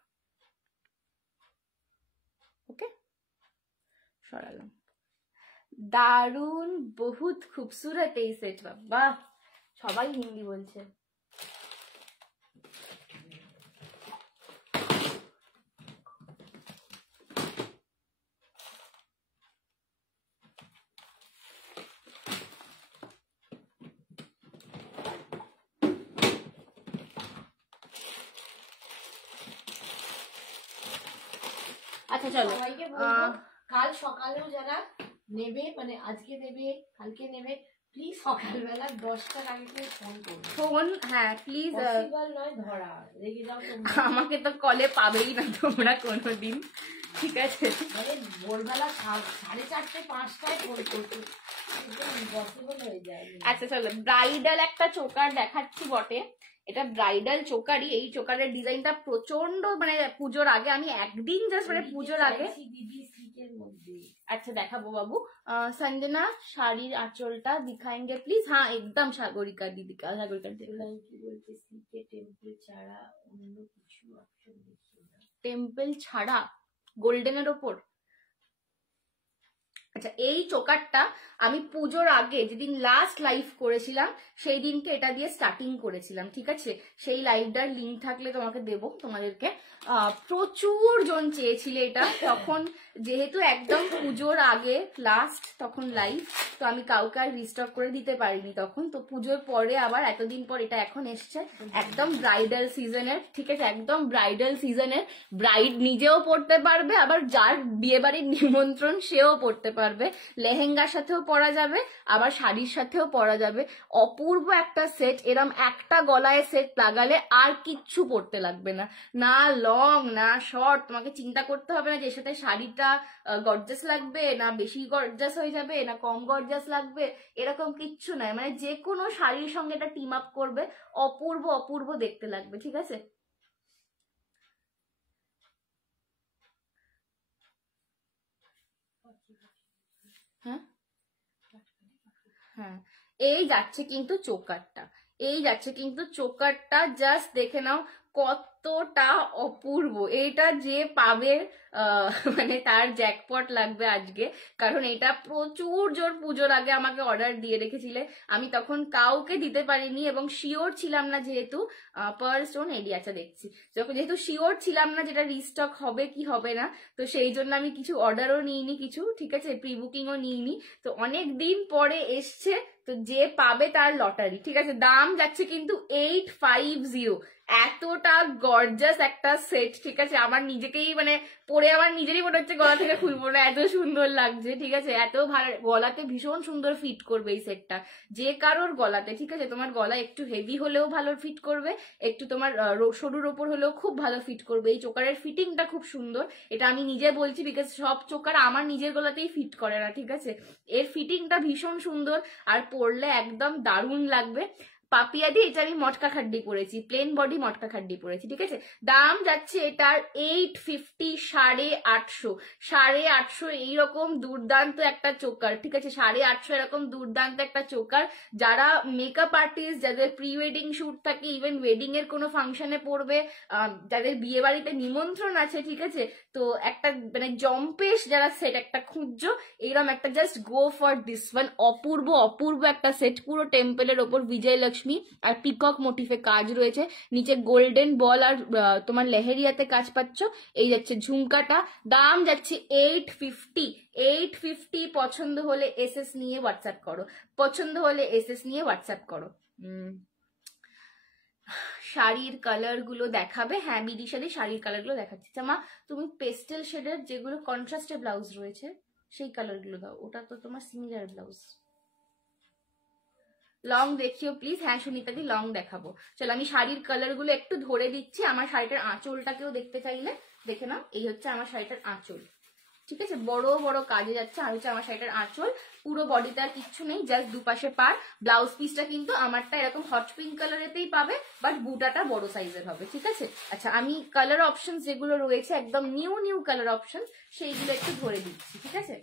ওকে, সরালাম। দারুন, বহুত খুবসুরত এই সেট। বাবা সবাই হিন্দি বলছে। আচ্ছা চলো, কাল সকালেও যারা নেবে মানে আজকে নেবে কালকে নেবে, প্লিজ সকালবেলা 10টার আগে করে ফোন করবে। ফোন, হ্যাঁ প্লিজ। পসিবল নয় ধরা, রেগে যাও তোমরা। আমাকে তো কলে পাবেই না তোমরা কোনোদিন। ঠিক আছে, মানে ভোরবেলা 4:30 5টায় ফোন করতে পসিবল হয়ে যায়। আচ্ছা চলো, ব্রাইডাল একটা চোকার দেখাচ্ছি বটে। এটা ব্রাইডাল চোকারই, এই চোকারের ডিজাইনটা প্রচন্ড মানে পুজোর আগে আমি একদিন জাস্ট মানে পুজোর আগে দিদি সিকের মধ্যে। আচ্ছা দেখাবো বাবু। সঞ্জনা শাড়ির আঁচলটা দিখাएंगे প্লিজ। হ্যাঁ একদম সাগরিকা দিদি, সাগরিকা দিদি কি বলতে সিকে টেম্পল ছাড়া অন্য কিছু অপশন দেখি না। টেম্পল ছাড়া গোল্ডেনের ওপর। আচ্ছা এই চোকারটা আমি পুজোর আগে যেদিন লাস্ট লাইভ করেছিলাম সেই দিনকে এটা দিয়ে স্টার্টিং করেছিলাম। ঠিক আছে, সেই লাইভটার লিঙ্ক থাকলে তোমাকে দেবো তোমাদেরকে। প্রচুর জন চেয়েছিলে এটা, তখন যেহেতু একদম পুজোর আগে লাস্ট তখন লাইভ, তো আমি কাউকে আর রিস্টক করে দিতে পারিনি তখন। তো পুজোর পরে আবার এতদিন পর এটা এখন এসছে, একদম ব্রাইডাল সিজনের। ঠিক আছে, একদম ব্রাইডাল সিজনের, ব্রাইড নিজেও পড়তে পারবে, আবার যার বিয়ে বাড়ির নিমন্ত্রণ সেও পড়তে পারবে, লেহেঙ্গার সাথেও পরা যাবে, আবার শাড়ির সাথেও পরা যাবে। অপূর্ব একটা সেট, এরম একটা গলায় সেট লাগালে আর কিচ্ছু পরতে লাগবে না, না লং না শর্ট। তোমাকে চিন্তা করতে হবে না যে এর সাথে শাড়িটা গর্জাস লাগবে না বেশি গর্জাস হয়ে যাবে না কম গর্জাস লাগবে, এরকম কিচ্ছু নাই। মানে যে কোনো শাড়ির সঙ্গে এটা টিম আপ করবে, অপূর্ব অপূর্ব দেখতে লাগবে। ঠিক আছে, হ্যাঁ হ্যাঁ এই যাচ্ছে কিন্তু চোকারটা, এই যাচ্ছে কিন্তু চোকারটা, জাস্ট দেখে নাও কতটা অপূর্ব। এটা যে পাবে মানে তার জ্যাকপট লাগবে আজকে, কারণ এটা প্রচুর জোর পুজোর আগে আমাকে অর্ডার দিয়ে রেখেছিলে, আমি তখন কাউকে দিতে পারিনি এবং শিওর ছিলাম না, যেহেতু পার্ল স্টোন এরিয়াটা দেখছি, যখন যেহেতু শিওর ছিলাম না যেটা রিস্টক হবে কি হবে না, তো সেই জন্য আমি কিছু অর্ডারও নিইনি কিছু। ঠিক আছে, প্রি বুকিংও নিইনি, তো অনেক দিন পরে এসছে, তো যে পাবে তার লটারি। ঠিক আছে, দাম যাচ্ছে কিন্তু 850। এতটা গর্জাস একটা সেট। ঠিক আছে, আমার নিজেকেই মানে পরে আমার নিজেরই মনে হচ্ছে গলা থেকে খুলবো না, এত সুন্দর লাগছে। ঠিক আছে, এত ভালো, গলাতে ভীষণ সুন্দর ফিট করবে এই সেটটা, যে কারোর গলাতে। ঠিক আছে, তোমার গলা একটু হেভি হলেও ভালো ফিট করবে, একটু তোমার সরুর ওপর হলেও খুব ভালো ফিট করবে। এই চোকারের ফিটিংটা খুব সুন্দর, এটা আমি নিজে বলছি, বিকজ সব চোকার আমার নিজের গলাতেই ফিট করে না। ঠিক আছে, এর ফিটিংটা ভীষণ সুন্দর, আর পরলে একদম দারুণ লাগবে। পাপিয়াদি এটা আমি মটকা খাড্ডি পরেছি, প্লেন বডি মটকা খাড্ডি পরেছি। ঠিক আছে, দাম যাচ্ছে এটার 850, 850, 850 এইরকম দুর্দান্ত একটা চোকার। ঠিক আছে, 850 এরকম দুর্দান্ত একটা চোকার, যারা মেকআপ আর্টিস্ট, যাদের প্রি ওয়েডিং শুট থাকে, ইভেন ওয়েডিং এর কোনো ফাংশনে পড়বে, যাদের বিয়ে বাড়িতে নিমন্ত্রণ আছে, ঠিক আছে, তো একটা মানে জম্পেশ যারা সেট একটা খুঁজছো, এইরকম একটা just go for this one. অপূর্ব অপূর্ব একটা সেট, পুরো টেম্পলের ওপর বিজয়লক্ষ্মী মহালক্ষ্মী আর পিকক মোটিফে কাজ রয়েছে, নিচে গোল্ডেন বল আর তোমার লেহেরিয়াতে কাজ পাচ্ছ। এই যাচ্ছে ঝুমকাটা, দাম যাচ্ছে 850। 850। পছন্দ হলে এসএস নিয়ে হোয়াটসঅ্যাপ করো, পছন্দ হলে এসএস নিয়ে হোয়াটসঅ্যাপ করো। শাড়ির কালার গুলো দেখাবে? হ্যাঁ বিদিশাদি শাড়ির কালার গুলো দেখাচ্ছি। মা তুমি পেস্টেল শেডের যেগুলো কন্ট্রাস্টে ব্লাউজ রয়েছে সেই কালার গুলো দাও, ওটা তো তোমার সিমিলার ব্লাউজ। লং দেখিও প্লিজ। হ্যাঁ সুনিতাদি লং দেখাবো। চলো আমি শাড়ির কালার গুলো একটু ধরে দিচ্ছি। আমার শাড়িটার আঁচলটাকেও দেখতে চাইলে দেখে নাও। এই হচ্ছে আমার শাড়িটার আঁচল, ঠিক আছে, বড় বড় কাজে যাচ্ছে। আর হচ্ছে আমার শাড়িটার আঁচল, পুরো বডিতে আর কিচ্ছু নেই, জাস্ট দুপাশে পার। ব্লাউজ পিসটা কিন্তু আমারটা এরকম হট পিঙ্ক কালারেতেই পাবে, বাট বুটাটা বড় সাইজের হবে, ঠিক আছে। আচ্ছা আমি কালার অপশন যেগুলো রয়েছে একদম নিউ নিউ কালার অপশন সেইগুলো একটু ধরে দিচ্ছি, ঠিক আছে।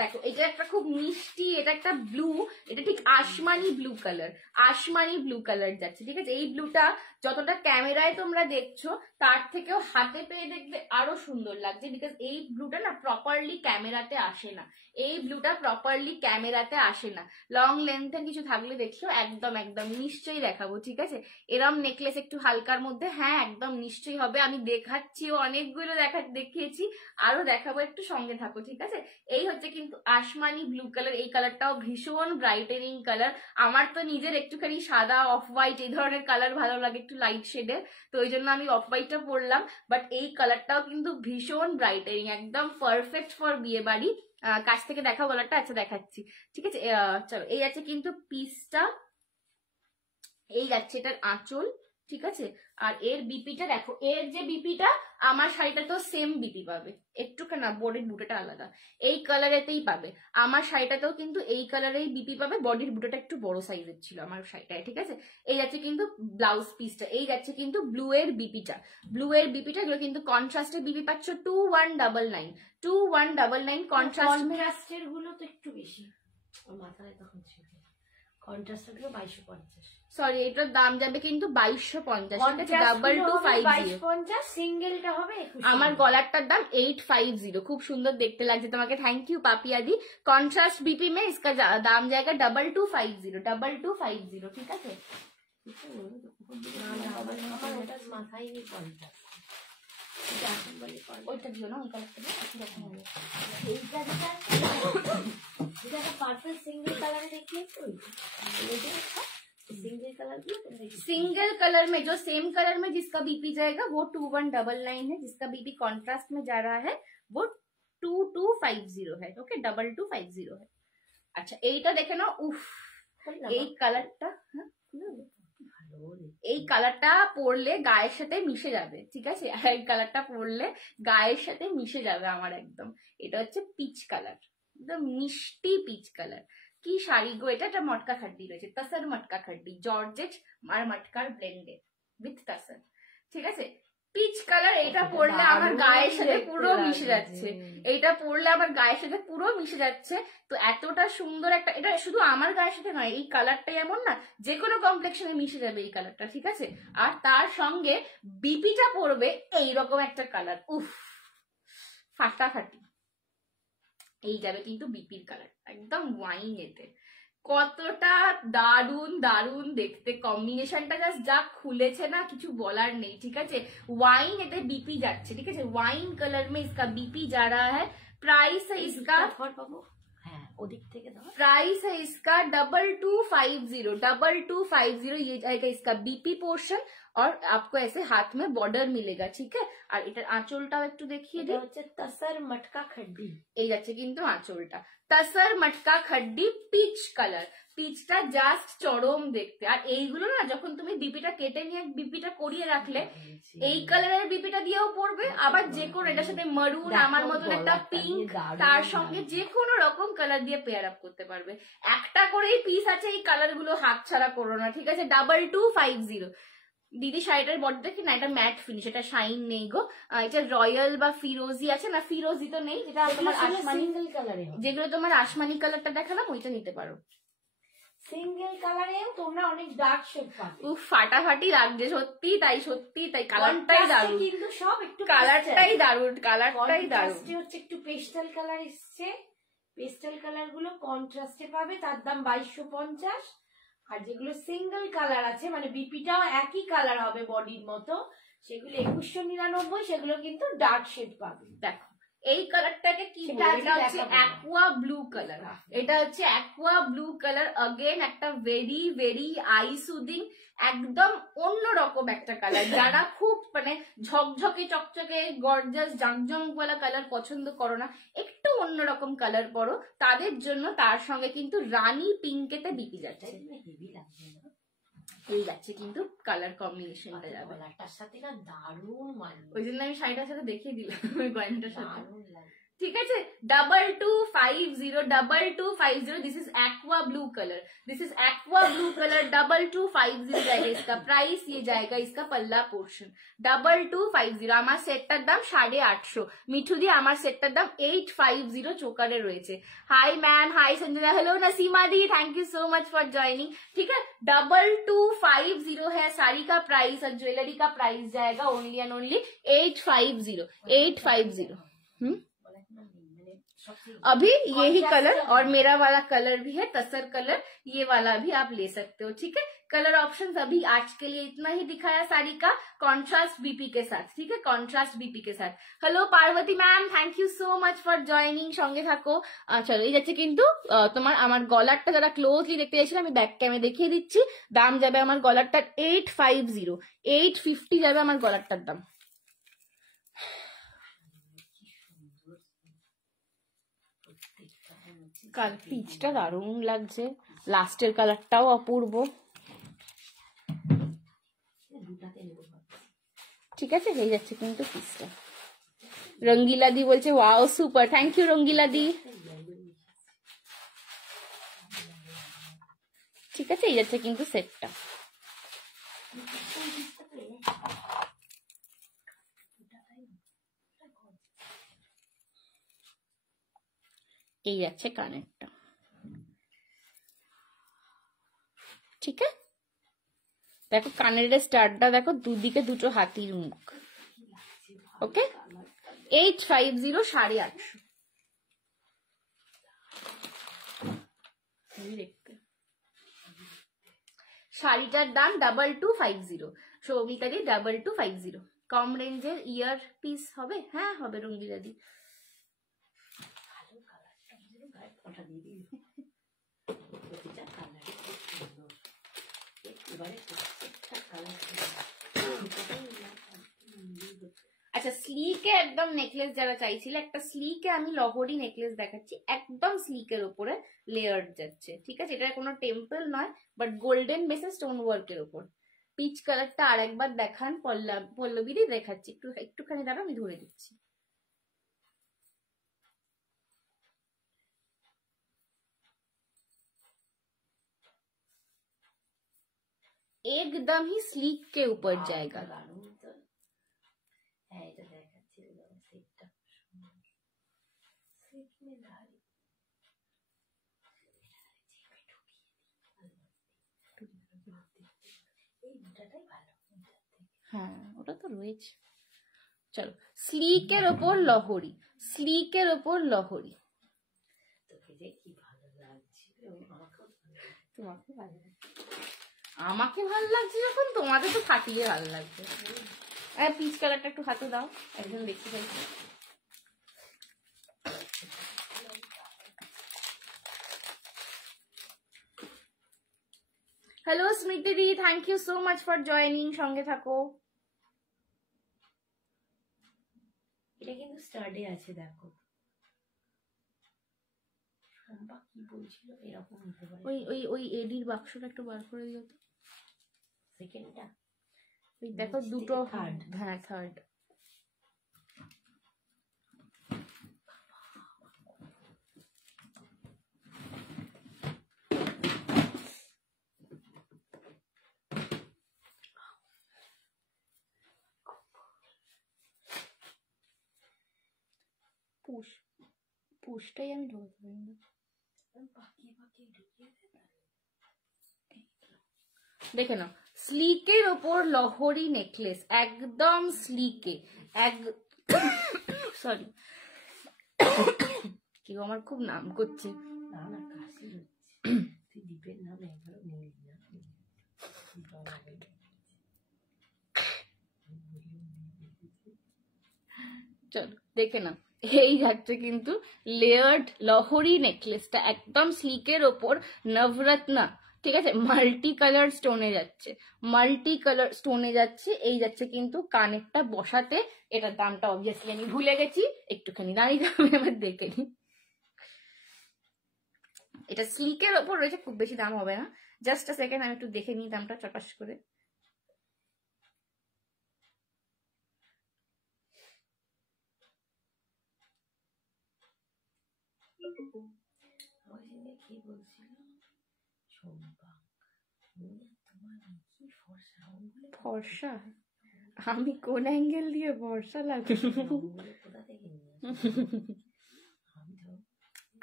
দেখো এটা একটা খুব মিষ্টি, এটা একটা ব্লু, এটা ঠিক আসমানি ব্লু কালার, আসমানি ব্লু কালার যাচ্ছে, ঠিক আছে। এই ব্লুটা যতটা ক্যামেরায় তোমরা দেখছো তার থেকেও হাতে পেয়ে দেখবে আরো সুন্দর লাগছে, বিকজ এই ব্লুটা না প্রপারলি ক্যামেরাতে আসে না, এই ব্লুটা প্রপারলি ক্যামেরাতে আসে না। লং লেন্থের কিছু থাকলে দেখিও, একদম একদম নিশ্চয়ই দেখাবো, ঠিক আছে। এরম নেকলেস একটু হালকার মধ্যে, হ্যাঁ একদম নিশ্চয়ই হবে। আমি দেখাচ্ছিও, অনেকগুলো দেখিয়েছি, আরো দেখাবো, একটু সঙ্গে থাকো, ঠিক আছে। এই হচ্ছে কিন্তু আসমানি ব্লু কালার, এই কালারটাও ভীষণ ব্রাইটেনিং কালার। আমার তো নিজের একটুখানি সাদা অফ হোয়াইট এই ধরনের কালার ভালো লাগে, একটু লাইট শেডের, তো ওই জন্য আমি অফ হোয়াইটটা পরলাম। বাট এই কালারটাও কিন্তু ভীষণ ব্রাইটেনিং, একদম পারফেক্ট ফর বিয়ে বাড়ি। কাছ থেকে দেখাও কালারটা। আচ্ছা দেখাচ্ছি, ঠিক আছে। চলো এই আছে কিন্তু পিসটা, এই যাচ্ছে এটার আঁচল, ঠিক আছে। আর এর বিপিটা দেখো, এর যে বিপিটা আমার শাড়িটা তো সেম বিপি পাবে, একটুখানি বডির বুটাটা আলাদা, এই কালারেতেই পাবে। আমার শাড়িটাতেও কিন্তু এই কালারেই বিপি পাবে, বডির বুটাটা একটু বড় সাইজের ছিল আমার শাড়িটায়, ঠিক আছে। এই যাচ্ছে কিন্তু ব্লাউজ পিসটা, এই যাচ্ছে কিন্তু ব্লু এর বিপিটা, ব্লু এর বিপিটা এগুলো কিন্তু কন্ট্রাস্টের বিপি পাচ্ছ 2199, 2199 কন্ট্রাস্টের গুলো তো একটু বেশি মাথায় তখন ছিল, কন্ট্রাস্টের গুলো 2250। সরি এটার দাম যাবে কিন্তু 2250, 2250। সিঙ্গেলটা হবে আমার গলারটার দাম 850। খুব সুন্দর দেখতে লাগছে তোমাকে, থ্যাংক ইউ পাপিয়াদি। কন্ট্রাস্ট বিপি মে इसका দাম जाएगा 2250, 2250, ঠিক আছে। মাথায় নেই কন্ট্রাস্ট, ওইটা দিও না, ওই কালারটা পারফেক্ট সিঙ্গেল কালারে দেখলে सिंगल कलर में जो सेम कलर में जिसका बीपी जाएगा वो 2199 है, जिसका बीपी कॉन्ट्रास्ट में जा रहा है वो 2250 है, ओके 2250 है। अच्छा এইটা দেখে নাও, উফ এই কালারটা, এই কালারটা পরলে গায়ের সাথে মিশে যাবে, ঠিক আছে। আর এই কালারটা পরলে গায়ের সাথে মিশে যাবে আমার একদম। এটা হচ্ছে পিচ কালার, একদম মিষ্টি পিচ কালার। কি শাড়ি গো এটা, একটা মটকা খাড্ডি রয়েছে, তাসার মটকা খাড্ডি, জর্জেট আর মটকার ব্লেন্ডে উইথ তাসার, ঠিক আছে। পিচ কালার, এটা পরলে আমার গায়ের সাথে পুরো মিশে যাচ্ছে, এইটা পরলে আমার গায়ের সাথে পুরো মিশে যাচ্ছে। তো এতটা সুন্দর একটা, এটা শুধু আমার গায়ের সাথে নয়, এই কালারটাই এমন না যে কোনো কমপ্লেক্সনে মিশে যাবে এই কালারটা, ঠিক আছে। আর তার সঙ্গে বিপিটা পরবে এইরকম একটা কালার, উফ ফাটাফাটি। এই যাবে কিন্তু বিপির কালার একদম ওয়াইন, এতে কতটা দারুন দারুন দেখতে, কম্বিনেশনটা জাস্ট যা খুলেছে না কিছু বলার নেই, ঠিক আছে। ওয়াইন এতে বিপি যাচ্ছে, ঠিক আছে, ওয়াইন কালার में इसका बीपी जा रहा है। प्राइस है इसका, प्राइस है इसका 2250, 2250 ये जाएगा इसका बीपी पोर्शन। और आपको ऐसे हाथ में बॉर्डर मिलेगा, ठीक है। আর এটার আঁচলটাও একটু দেখিয়ে দিই, হচ্ছে তাসার মটকা খাড্ডি, এই যাচ্ছে কিন্তু আঁচলটা তাসার মটকা খাড্ডি পিচ কালার, পিচটা জাস্ট চরম দেখতে। আর এইগুলো না যখন তুমি বিপিটা কেটে নিয়ে বিপিটা করিয়ে রাখলে এই কালারের বিপিটা দিয়েও পরবে, আবার যে কোনো এটার সাথে মারুন আমার মতন একটা পিঙ্ক, তার সঙ্গে যে কোনো রকম কালার দিয়ে পেয়ার আপ করতে পারবে। একটা করেই পিস আছে, এই কালার গুলো হাত ছাড়া করো না, ঠিক আছে। 2250। দিদি শাড়িটার বডি দেখি না, এটা ম্যাট ফিনিশ, এটা শাইন নেই গো। এটা রয়্যাল বা ফিরোজি আছে না, ফিরোজি তো নেই, যেটা তোমার আসমানি কালারে, যেগুলো তোমার আসমানি কালারটা দেখালাম ওইটা নিতে পারো। সিঙ্গেল কালারেও তোমরা অনেক ডার্ক শেড পাবে, উফ ফাটাফাটি লাগছে, সত্যি তাই, সত্যি তাই। কালারটাই দারুণ, কিন্তু সব একটু কালারটাই দারুণ, কালারটাই দারুণ, হচ্ছে একটু পেস্টাল কালার এসছে, এসছে, পেস্টাল কালার গুলো কন্ট্রাস্টে পাবে, তার দাম 2250। আর যেগুলো সিঙ্গেল কালার আছে মানে বিপিটাও একই কালার হবে বডির মতো, সেগুলো 2199, সেগুলো কিন্তু ডার্ক শেড পাবে। দেখো এই কালারটাকে কি বলে, এটা হচ্ছে অ্যাকোয়া ব্লু কালার। এটা হচ্ছে অ্যাকোয়া ব্লু কালার, अगेन একটা ভেরি ভেরি আই সুদিং, একদম অন্যরকম একটা কালার। যারা খুব মানে ঝকঝকে চকচকে গর্জাস জাঁকজমকওয়ালা কালার পছন্দ করো না, একটু অন্যরকম কালার পরো, তাদের জন্য তার সঙ্গে কিন্তু রানী পিঙ্কেতে বিপি যাচ্ছে, এই যাচ্ছে কিন্তু কালার কম্বিনেশনটা যাবে। গলাটার সাথে না দারুণ মানাবে, ওই জন্য আমি শাড়িটার সাথে দেখিয়ে দিলাম ওই গয়নাটার সাথে। দারুণ লাগে। ঠিক আছে, 2250 this is aqua blue colour, this is aqua blue colour 2250 जाएगा इसका प्राइस, ये जाएगा इसका पल्ला पोर्शन 2250। আমার সেটটার দাম 850। মিঠু দি আমার সেটটার দাম 850 চোকারে রয়েছে। Hi ma'am, hi Sanjana, hello Nasima di, thank you so much for joining. ठीक है, 2250 है साड़ी का प्राइस, और ज्वेलरी का प्राइस जाएगा ओनली एंड ओनली 850। अभी यही कलर और मेरा वाला कलर भी है तसर कलर, ये वाला भी आप ले सकते हो। ठीक है, कलर ऑप्शंस अभी आज के लिए इतना ही दिखाया साड़ी का, कॉन्ट्रास्ट बीपी के साथ। ठीक है, कॉन्ट्रास्ट बीपी के साथ। Hello Parvati ma'am, thank you so much for joining, সঙ্গে থাকো। চলো, এই যাচ্ছে কিন্তু তোমার আমার গলারটা যারা ক্লোজলি দেখতে চাইছিলাম, আমি ব্যাক ক্যামে দেখিয়ে দিচ্ছি। দাম যাবে আমার গলারটার 850, 850 যাবে আমার গলারটার দাম। কাল পিচটা দারুণ লাগছে, লাস্টের কালারটাও অপূর্ব। ঠিক আছে, হয়ে যাচ্ছে কিন্তু পিচটা। রঙ্গিলা দি বলছে ওয়াও সুপার, থ্যাংক ইউ রঙ্গিলা দি। ঠিক আছে, এই যাচ্ছে কিন্তু সেটটা। এই যাচ্ছে কানেরটা। ঠিক আছে, দেখো কানের স্টারটা দেখো, দুদিকে দুটো হাতির মুখ। ওকে, 850, 850। শাড়িটার দাম 2250, সৌমিতাদি 2250। কম রেঞ্জের ইয়ার পিস হবে, হ্যাঁ হবে রঙ্গিলাদি। আচ্ছা, স্লিকে একদম নেকলেস যারা চাইছিল, একটা স্লিকে আমি লহরি নেকলেস দেখাচ্ছি, একদম স্লিকের উপরে লেয়ার যাচ্ছে। ঠিক আছে, এটা কোনো টেম্পল নয়, বাট গোল্ডেন বেসে স্টোন ওয়ার্কের উপর। পিচ কালারটা আর একবার দেখান পল্লবীরই, দেখাচ্ছি একটুখানি দাঁড়া, আমি ধরে দিচ্ছি। एकदम ही स्लीक के ऊपर जाएगा। হ্যাঁ, ওটা তো রয়েছে। চলো, স্লিকের ওপর লহরি, স্লিকের ওপর লহরি। তোমাকে ভালো লাগছে, আমাকে ভালো লাগছে যখন, তোমাকে তো ফাটিয়ে ভালো লাগছে। পিচ কালারটা একটু হাতে দাও, একজন দেখতে চাইছে। Hello Smriti di, thank you so much for joining, সঙ্গে থাকো। এটা কিন্তু স্টাডে আছে, দেখো কি বলছিল, এরকম হতে পারে। ওই এডির বাক্সটা একটু বার করে দিও তো, সেকেন্ডটা। ওই দেখো দুটো, হ্যাঁ থার্ড। পুষটাই আমি ঢোকাতে পারি না। দেখে নাও, স্লিকের ওপর লহরি নেকলেস, একদম স্লিকে, সরি কেউ আমার খুব নাম করছে। না না কাশি হচ্ছে, তুই দীপের নাম একবারও নিলি না। চলো দেখে না, এই যাচ্ছে কিন্তু লেয়ার্ড লহরি নেকলেসটা, একদম স্লিকের ওপর নবরত্না, ঠিক আছে, মাল্টি কালার স্টোনে যাচ্ছে, মাল্টি কালার স্টোনে যাচ্ছে। এই যাচ্ছে কিন্তু কানেরটা বসাতে। এটার দামটা অবভিয়াসলি আমি ভুলে গেছি, একটুখানি দাঁড়িয়ে যাবে, এবার দেখে নি। এটা স্লিকের ওপর রয়েছে, খুব বেশি দাম হবে না। জাস্ট আ সেকেন্ড, আমি একটু দেখে নিই দামটা চপাস করে। কি বলছিল শোভা, তোমার কি ফর্সা, ফর্সা? আমি কোন অ্যাঙ্গেল দিয়ে ফর্সা লাগে? কোথা থেকে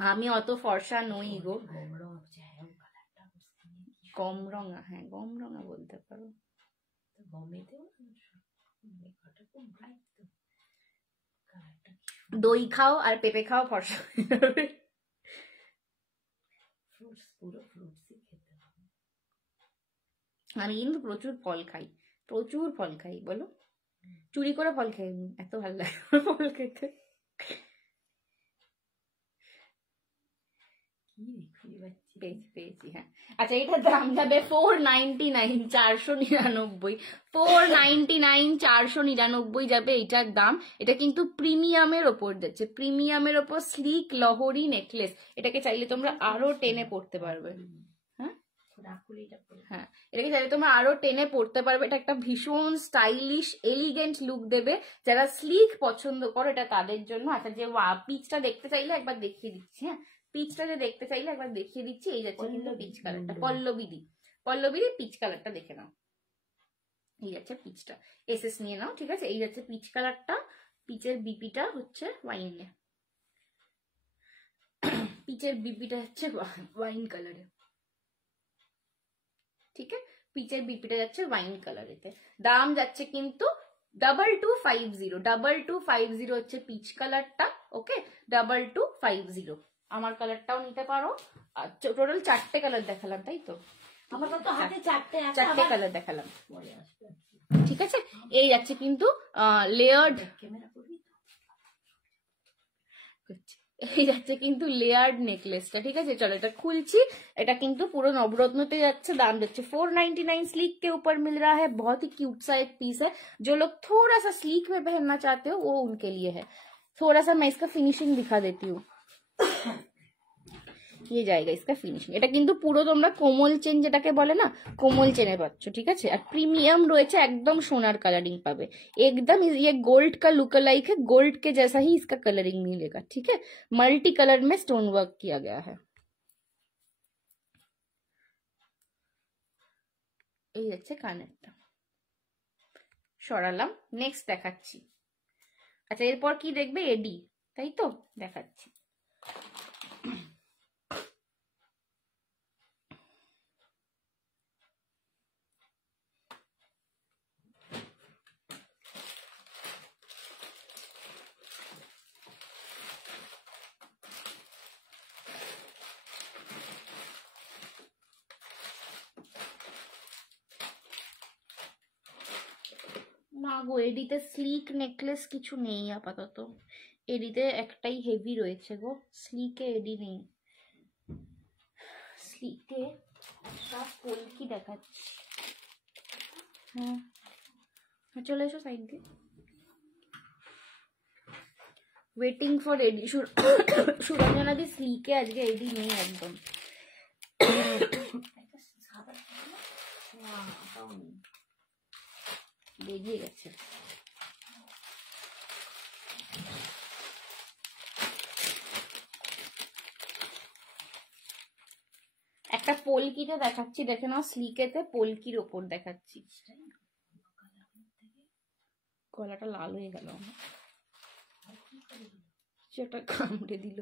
আমি অত ফর্সা নই গো। গম রঙা, হ্যাঁ গম রঙা বলতে পারো। দই খাও আর পেঁপে খাও, ফর্সা হয়ে যাবে। আমি কিন্তু প্রচুর ফল খাই, প্রচুর ফল খাই। বলো, চুরি করে ফল খাই, এত ভালো লাগে ফল খেতে। পেয়েছি, হ্যাঁ। আচ্ছা, এটার দাম যাবে 499, 499, 499, 499 যাবে এটার দাম। এটা কিন্তু প্রিমিয়ামের ওপর যাচ্ছে, প্রিমিয়ামের ওপর স্লিক লহরি নেকলেস। এটাকে চাইলে তোমরা আরো টেনে পড়তে পারবে। হ্যাঁ, এটাকে চাইলে তোমরা আরো টেনে পড়তে পারবে। এটা একটা ভীষণ স্টাইলিশ এলিগেন্ট লুক দেবে। যারা স্লিক পছন্দ করো এটা তাদের জন্য। আচ্ছা, যে পিচটা দেখতে চাইলে একবার দেখিয়ে দিচ্ছি। হ্যাঁ, পিচটা যে দেখতে চাইলে একবার দেখিয়ে দিচ্ছি। এই যাচ্ছে কিন্তু পিচ কালারটা, পল্লবীদি পিচ কালারটা দেখে নাও। এই যাচ্ছে পিচটা, এসএস নিয়ে নাও, ঠিক আছে। এই যাচ্ছে পিচ কালারটা, পিচের বিপিটা হচ্ছে ওয়াইনে, পিচের বিপিটা হচ্ছে ওয়াইন কালারে, ঠিক আছে। পিচের বিপিটা যাচ্ছে ওয়াইন কালারেতে। দাম যাচ্ছে কিন্তু 2250, 2250 হচ্ছে পিচ কালারটা। ওকে, 2250। আমার কালারটাও নিতে পারো। আর টোটাল 4টে কালার দেখালাম, তাই তো? আমার তো হাতে 4টে কালার দেখালাম, ঠিক আছে। এই যাচ্ছে কিন্তু লেয়ার্ড, এই যাচ্ছে কিন্তু লেয়ার্ড নেকলেসটা, ঠিক আছে। চলো এটা খুলছি। এটা কিন্তু পুরো নবरत्नতে যাচ্ছে। दाम যাচ্ছে 499। स्लीक के ऊपर मिल रहा है, बहुत ही क्यूट सा एक पीस है। जो लोग थोड़ा सा स्लीक में पहनना चाहते हो वो उनके लिए है। थोड़ा सा मैं इसका फिनिशिंग दिखा देती हूँ। ये जाएगा इसका फिनिशिंग। এটা কিন্তু পুরো তোমরা কোমল চেন যেটাকে বলে না, কোমল চেনে পাচ্ছ, ঠিক আছে। আর প্রিমিয়াম রয়েছে, একদম সোনার কালারিং পাবে एकदम। ये गोल्ड का लुक लाइक है, गोल्ड के जैसा ही इसका कलरिंग मिलेगा, ठीक है। मल्टी कलर में स्टोन वर्क किया गया है। এই হচ্ছে কানেরটা, সরালাম। নেক্সট দেখাচ্ছি। আচ্ছা, এরপর কি দেখবে? এডি, তাই তো? দেখাচ্ছি। না গো, এডিতে স্লিক নেকলেস কিছু নেই আপাতত। এডিতে একটাই হেভি রয়েছে গো, স্লিকে এডি নেই। স্লিকে সব পলকি দেখাচ্ছি। হ্যাঁ, চলে এসো সাইড দিয়ে। ওয়েটিং ফর এডি। সুরঞ্জনা দি, স্লিকে আজকে এডি নেই একদম। বেরিয়ে গেছে। একটা পলকিতে দেখাচ্ছি, দেখে নাও। স্লিকেতে পলকির ওপর দেখাচ্ছি। গলাটা লাল হয়ে গেল, সেটা কামড়ে দিল।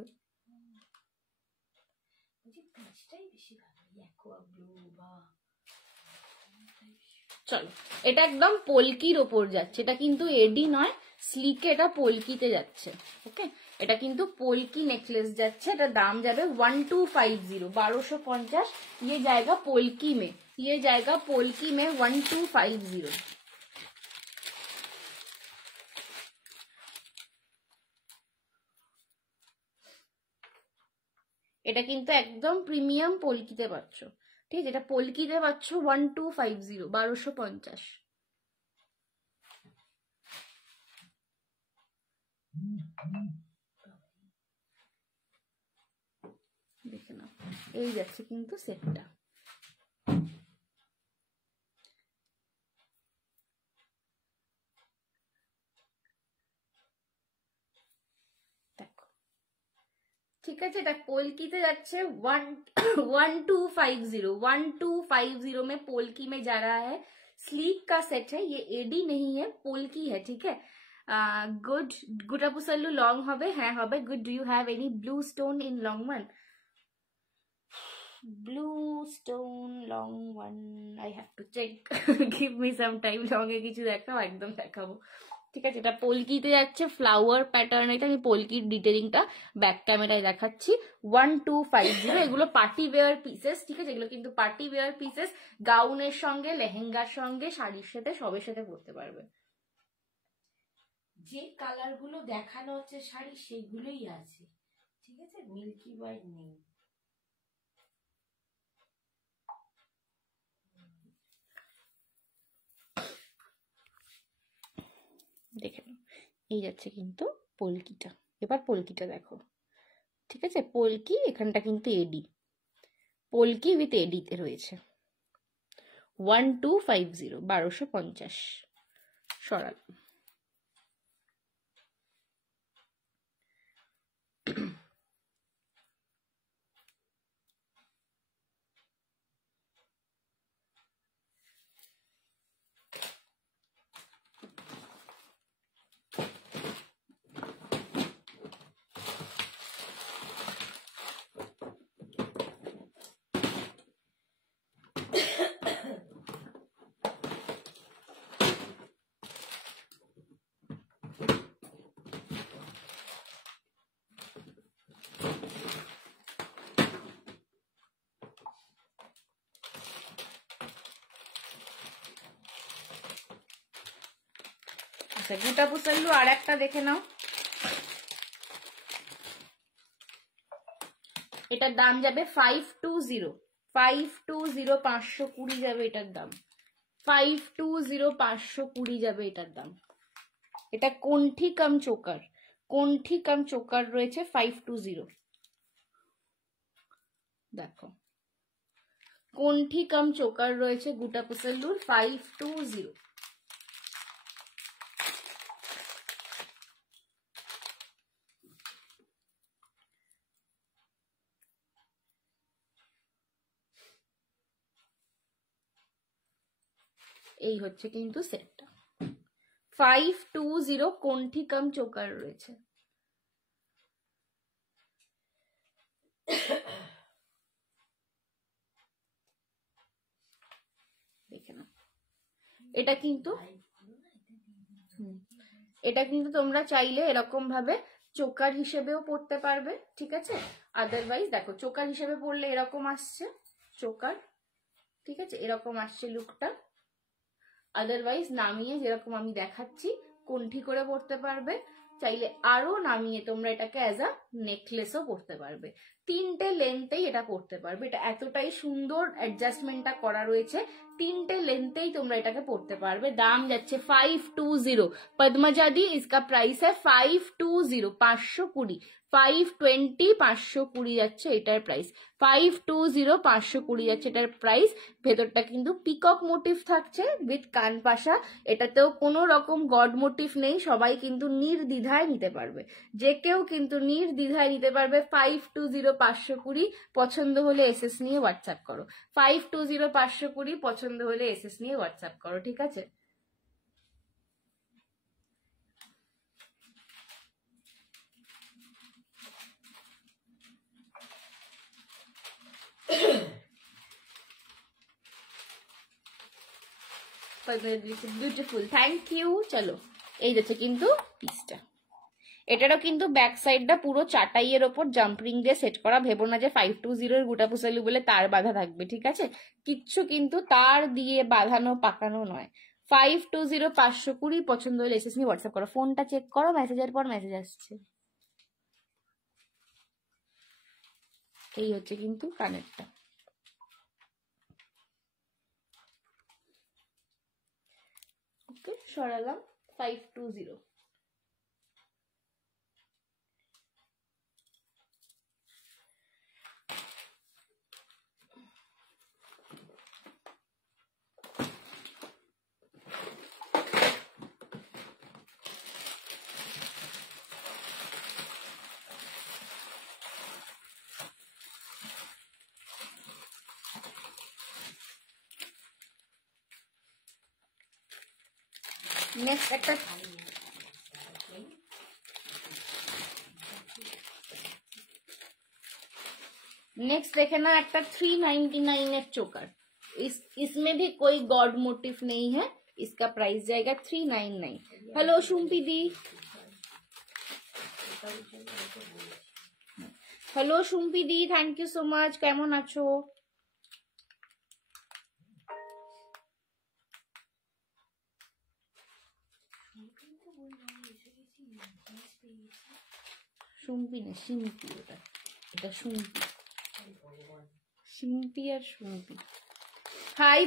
চলো, এটা একদম পলকির ওপর যাচ্ছে। এটা কিন্তু এডি নয়, স্লিকে এটা পলকিতে যাচ্ছে। ওকে, এটা কিন্তু पोल्की नेकलेस যাচ্ছে, এটা দাম যাবে 1250, 1250। ये जाएगा पोल्की में, ये जाएगा पोल्की में 1250। এটা কিন্তু একদম প্রিমিয়াম পোলকিতে পাচ্ছ, ঠিক আছে? এটা পোলকিতে পাচ্ছ 1250, 1250। দেখে নাও, এই যাচ্ছে কিন্তু সেটটা। ঠিক আছে, এটা पोल्की जाच्छे 1250, 1250 में पोल्की में जा रहा है। स्लीक का सेट है, ये एडी नहीं है, पोल्की है, ठीक है। गुड गुटापुसल्लू लॉन्ग হবে, হ্যাঁ হবে। Good, do you have any blue stone in long one? Blue stone long one I have to check, give me some time. Long এ কিছু দেখাও, একদম দেখাবো, ঠিক আছে? এটা পোলকিতে যাচ্ছে, ফ্লাওয়ার প্যাটার্ন। এটা আমি পোলকির ডিটেলিংটা ব্যাক ক্যামেরায় দেখাচ্ছি। 1250। এগুলো পার্টি ওয়্যার পিসেস, ঠিক আছে? এগুলো কিন্তু পার্টি ওয়্যার পিসেস, গাউনের সঙ্গে, লেহেঙ্গার সঙ্গে, শাড়ির সাথে, সবের সাথে পরতে পারবে। যে কালার গুলো দেখানো হচ্ছে শাড়ি সেগুলোই আছে, ঠিক আছে? মিল্কি হোয়াইট নেই। দেখে নাও, এই যাচ্ছে কিন্তু পোলকিটা। এবার পোলকিটা দেখো, ঠিক আছে? পোলকি এখানটা কিন্তু এডি, পোলকি উইথ এডিতে রয়েছে। 1250, 1250 সরাল। আচ্ছা, গুটাপুসল্লু আর একটা দেখে নাও। এটার দাম যাবে 520, 520, 520 যাবে এটার দাম, 520, 520 যাবে এটার দাম। এটা কোণ্ঠি কাম চোকার, কোণ্ঠি কাম চোকার রয়েছে 520। দেখো, কোণ্ঠি কাম চোকার রয়েছে গুটাপুসল্লুর 520। এই হচ্ছে কিন্তু সেটটা, 520 কোণ্ঠি কাম চোকার রয়েছে। দেখে নাও, এটা কিন্তু তোমরা চাইলে এরকম ভাবে চোকার হিসেবেও পড়তে পারবে, ঠিক আছে? আদারওয়াইজ দেখো, চোকার হিসেবে পড়লে এরকম আসছে চোকার, ঠিক আছে? এরকম আসছে লুকটা। আদারওয়াইজ নামিয়ে যেরকম আমি দেখাচ্ছি কোণ্ঠি করে পড়তে পারবে, চাইলে আরো নামিয়ে তোমরা এটাকে অ্যাজ আ নেকলেসও পড়তে পারবে। তিনটে লেন্থেই এটা পড়তে পারবে। এটা এতটাই সুন্দর অ্যাডজাস্টমেন্টটা করা রয়েছে, তিনটে লেন্থেই তোমরা এটাকে পড়তে পারবে। দাম যাচ্ছে 520। পদ্মজাদি इसका प्राइस है 520, 520, 520, 520 যাচ্ছে এটার প্রাইস। 520, 520 যাচ্ছে এটার প্রাইস। ভেতরটা কিন্তু পিকক মোটিভ থাকছে উইথ কানপাশা। এটাতেও কোনো রকম গড মোটিভ নেই, সবাই কিন্তু নির্দ্বিধায় নিতে পারবে, যে কেউ কিন্তু নির্দ্বিধায় নিতে পারবে। 520, 520 পছন্দ হলে এসএস নিয়ে হোয়াটসঅ্যাপ করো। 520, 520 পছন্দ হলে এসএস নিয়ে হোয়াটসঅ্যাপ করো, ঠিক আছে? Beautiful, thank you. চলো, এই যাচ্ছে কিন্তু পিসটা, এটারও কিন্তু ব্যাক সাইডটা পুরো চাটাইয়ের ওপর জাম্পিং দিয়ে সেট করা। ভেবো না যে 520 এর গুটাপুসালু বলে তার বাঁধা থাকবে, ঠিক আছে? কিচ্ছু কিন্তু তার দিয়ে বাঁধানো পাকানো নয়। 520 520 পছন্দ হলে এসএস নিয়ে হোয়াটসঅ্যাপ করো। ফোনটা চেক করো, মেসেজের পর মেসেজ আসছে। এই হচ্ছে কিন্তু কানেরটা। ওকে, সরালাম 520। নেক্সট একটা नेक्स्ट देखे ना एक 399 है चोकर। इसमें भी कोई गॉड मोटिव नहीं है। इसका प्राइस जाएगा 399। Hello Shumpi di, hello Shumpi di, thank you so much. केमन आछो? শুম্পি না শিম্পি, ওটা এটা শুম্পি, শিম্পি আর Shumpi. Hi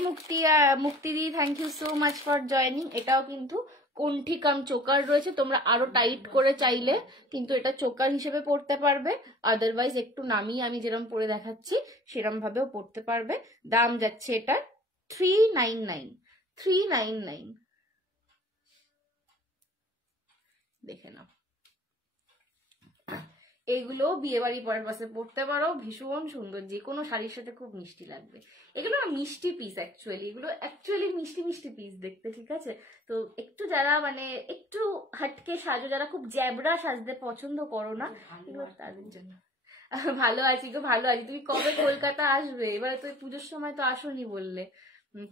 Mukti di, thank you so much for joining. এটাও কিন্তু কণ্ঠি কাম চোকার রয়েছে। তোমরা আরো টাইট করে চাইলে কিন্তু এটা চোকার হিসেবে পড়তে পারবে, আদারওয়াইজ একটু নামিয়ে আমি যেরকম পরে দেখাচ্ছি সেরকম ভাবেও পড়তে পারবে। দাম যাচ্ছে এটা 399। 399 দেখে নাও। এগুলো বিয়ে বাড়ি পারপাসে পড়তে পারো, ভীষণ সুন্দর, যে কোনো শাড়ির সাথে খুব মিষ্টি লাগবে। এগুলো না মিষ্টি পিস, এগুলো অ্যাকচুয়ালি মিষ্টি মিষ্টি পিস দেখতে, ঠিক আছে? তো একটু যারা মানে একটু হাটকে সাজো, যারা খুব জ্যাবড়া সাজতে পছন্দ করো না, এগুলো তাদের জন্য। ভালো আছি গো, ভালো আছি। তুমি কবে কলকাতা আসবে? এবারে তো পুজোর সময় তো আসোনি বললে।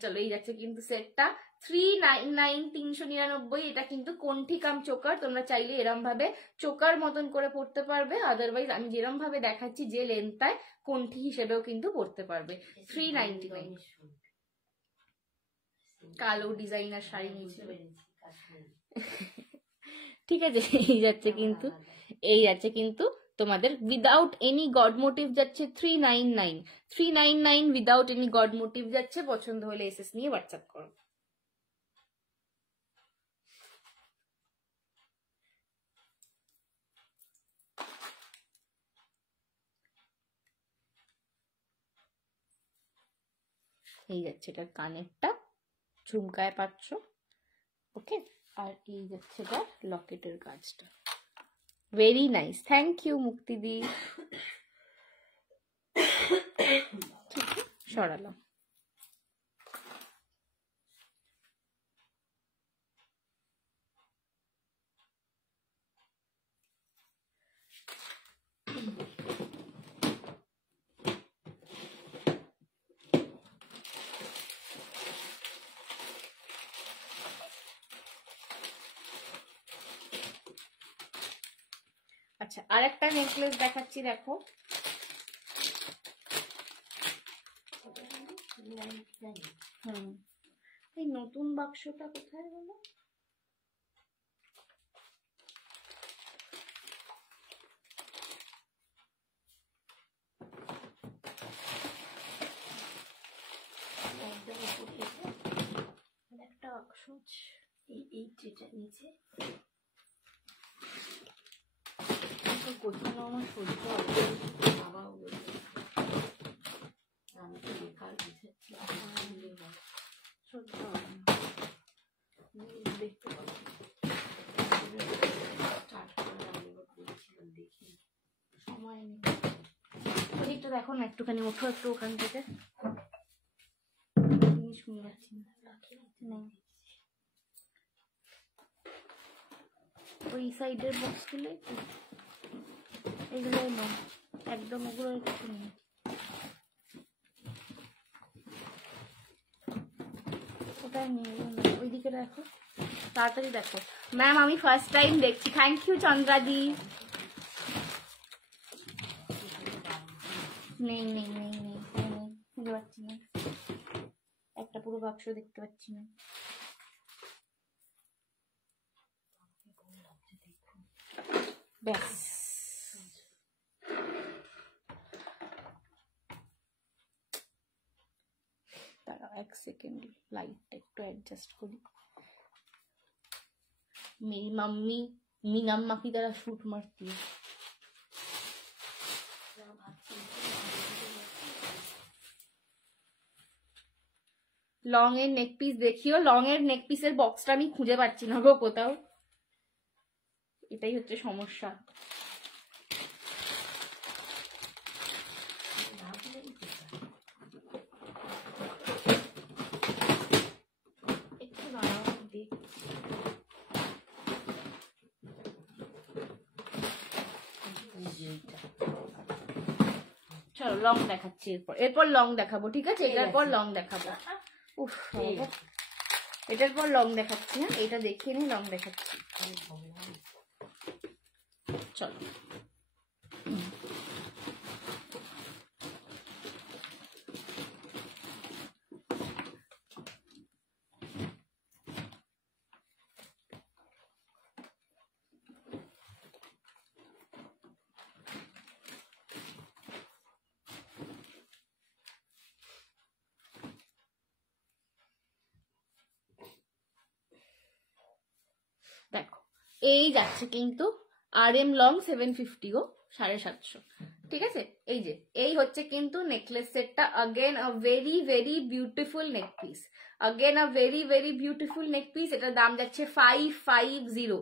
চলো, এই যাচ্ছে কিন্তু সেটটা 399, 399। এটা কিন্তু কণ্ঠি কাম চোকার। তোমরা চাইলে এরম ভাবে চোকার মতন করে পড়তে পারবে, আদারওয়াইজ আমি যেরম ভাবে দেখাচ্ছি যে লেন্থটায় কণ্ঠি হিসেবেও কিন্তু পড়তে পারবে। 399। কালো ডিজাইনার শাড়ি নিয়েছে, ঠিক আছে? এই যাচ্ছে কিন্তু তোমাদের উইদাউট এনি গড মোটিভ যাচ্ছে 399। 399 উইদাউট এনি গড মোটিভ যাচ্ছে। পছন্দ হলে এসএস নিয়ে হোয়াটসঅ্যাপ করো। এই যাচ্ছে এটার কানেরটা, ঝুমকায় পাচ্ছ, ওকে? আর এই যাচ্ছে এটা লকেটের কাজটা। ভেরি নাইস, থ্যাংক ইউ মুক্তি দি। ঠিক আছে, সরালাম। আচ্ছা, আরেকটা নেকলেস দেখাচ্ছি, দেখো। এই নতুন বাক্সটা কোথায় গেল? একটা বাক্স এই ট্রেটা নিচে গোছানো আমার সহ্য হবে। বাবাও বলছে আমি তো বেকার বুঝাচ্ছি, সহ্য হবে না। দেখতে পাবো স্টার্ট করে আমি বলছিলাম, দেখি সময় নেই। ওদিকটা দেখো না, একটুখানি ওঠো একটু ওখান থেকে, জিনিস নিয়ে যাচ্ছি না। ওই সাইডের বক্সগুলো এগুলো না, একদম ওগুলো কিছু নেই। ওটা নিয়ে ওইদিকে রাখো। তাড়াতাড়ি দেখো ম্যাম, আমি ফার্স্ট টাইম দেখছি। থ্যাংক ইউ চন্দ্রাদি। নেই নেই নেই নেই খুঁজে পাচ্ছি না, একটা পুরো বাক্স দেখতে পাচ্ছি না। ব্যাস, দাঁড়াও 1 সেকেন্ড, লাইটটা একটু অ্যাডজাস্ট করি। मेरी मम्मी मीनम्मा की तरह शूट मारती है। লং এর নেক পিস দেখিও। লং এর নেক পিসের বক্সটা আমি খুঁজে পাচ্ছি না গো কোথাও, এটাই হচ্ছে সমস্যা। চলো লং দেখাচ্ছি, এরপর লং দেখাবো, ঠিক আছে? এটার পর লং দেখাবো। উফ, এটার পর লং দেখাচ্ছি। হ্যাঁ, এটা দেখিয়ে নি, লং দেখাচ্ছি। চলো দেখো, এই যাচ্ছে কিন্তু RM লং 750 গো, 750, ঠিক আছে? এই যে এই হচ্ছে কিন্তু নেকলেস সেটটা। Again a very very beautiful neck piece, again a very very beautiful neck piece. এটার দাম যাচ্ছে 550।